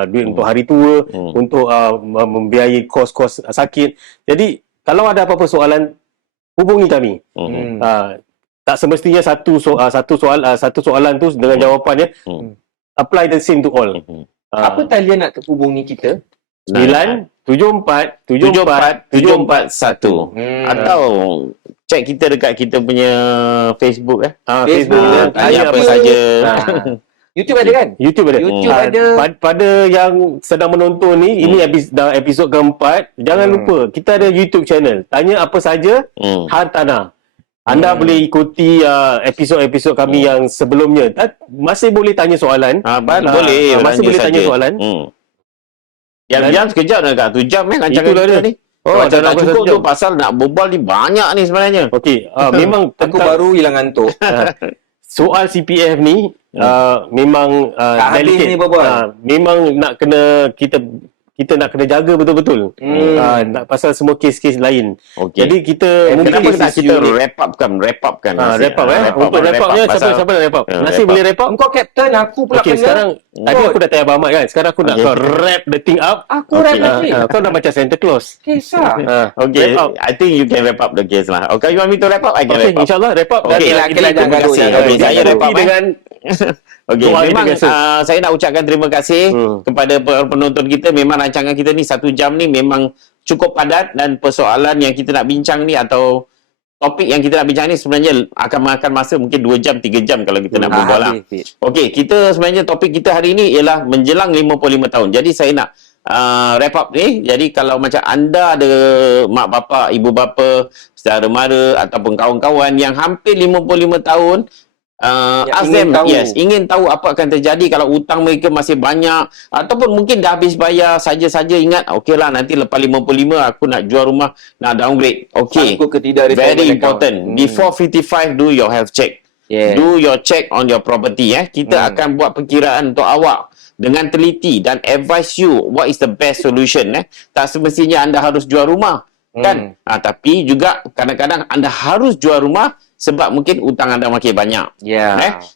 duit untuk hari tua, untuk membiayai kos-kos sakit. Jadi kalau ada apa-apa soalan, hubungi kami. Tak semestinya satu soalan tu dengan jawapannya apply the same to all. Apa talian nak hubungi kita? 974-74-741 atau check kita dekat kita punya Facebook Facebook tanya apa saja. YouTube ada kan? YouTube ada. Pada yang sedang menonton ni, ini episod keempat. Jangan lupa kita ada YouTube channel. Tanya apa saja Hartanah. Anda boleh ikuti episod-episod kami yang sebelumnya. Masih boleh tanya soalan. Boleh. Masih boleh tanya soalan. Jam sekejap dah, 1 jam rancangan Itulah kita dia. ni. Macam tak cukup tu pasal nak berbual ni banyak ni sebenarnya. Okey, memang Aku baru hilang ngantuk. soal CPF ni memang habis delicate. ni berbual. Memang nak kena kita nak kena jaga betul-betul. Nak pasal semua kes-kes lain. Okey. Jadi kita mungkin Kenapa tak kita unit. wrap up kan? Wrap up Untuk wrap upnya siapa nak wrap up? Nasir boleh wrap up? Engkau kapten, aku pula Okey, kena. sekarang tadi aku dah tanya Abang Ahmad kan. Sekarang aku nak kau wrap the thing up. Aku wrap nanti. Kau dah macam Santa Claus. Kisah. Okay, Wrap up. I think you can wrap up the case lah. Okay, you want me to wrap up? I can Okey, wrap up. insyaAllah wrap up. Okey lah, Terima jangan gaduh, kasih. jangan gaduh. Saya wrap up, dengan Okey, doa kita memang biasa. saya nak ucapkan terima kasih kepada penonton kita. Memang rancangan kita ni 1 jam ni memang cukup padat dan persoalan yang kita nak bincang ni atau topik yang kita nak bincang ni sebenarnya akan makan masa mungkin 2 jam, 3 jam kalau kita nak berbual lah. Okey, kita sebenarnya topik kita hari ni ialah menjelang 55 tahun. Jadi saya nak wrap up ni. Jadi kalau macam anda ada mak bapa, ibu bapa, saudara mara ataupun kawan-kawan yang hampir 55 tahun, ask them, ingin tahu apa akan terjadi kalau hutang mereka masih banyak ataupun mungkin dah habis bayar, saja-saja ingat okeylah nanti lepas 55 aku nak jual rumah, nak downgrade. Okey, Sanggup ke tidak very retirement important. Before 55, do your health check. Do your check on your property. Kita akan buat perkiraan untuk awak dengan teliti dan advise you what is the best solution. Tak semestinya anda harus jual rumah kan, tapi juga kadang-kadang anda harus jual rumah sebab mungkin hutang anda makin banyak.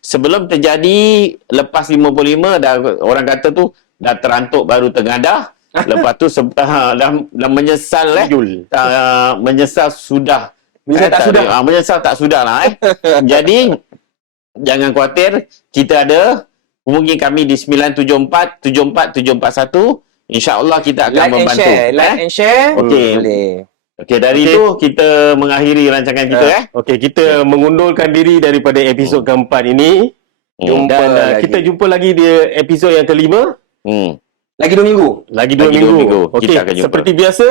Sebelum terjadi lepas 55 dah orang kata tu dah terantuk baru tengadah. Lepas tu dah menyesal menyesal sudah. Menyesal tak sudah lah Jadi jangan khawatir, kita ada hubungi kami di 974 74741. InsyaAllah kita akan membantu. Like and share. Okey. Boleh. Okey, dari itu kita mengakhiri rancangan kita Okey, kita mengundurkan diri daripada episod keempat ini. Dan kita jumpa lagi di episod yang kelima. Lagi 2 minggu. Lagi 2 Lagi 2 minggu. minggu. Okey, Kita akan jumpa. seperti biasa,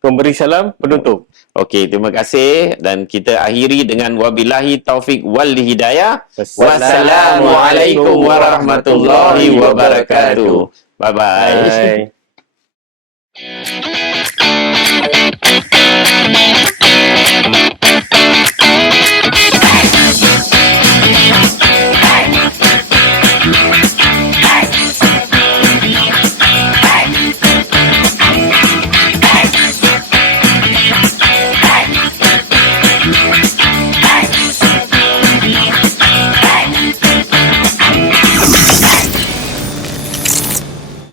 pemberi salam penutup. Okey, terima kasih dan kita akhiri dengan wabillahi taufik wal hidayah. Wassalamualaikum warahmatullahi wabarakatuh. Bye-bye. Bye.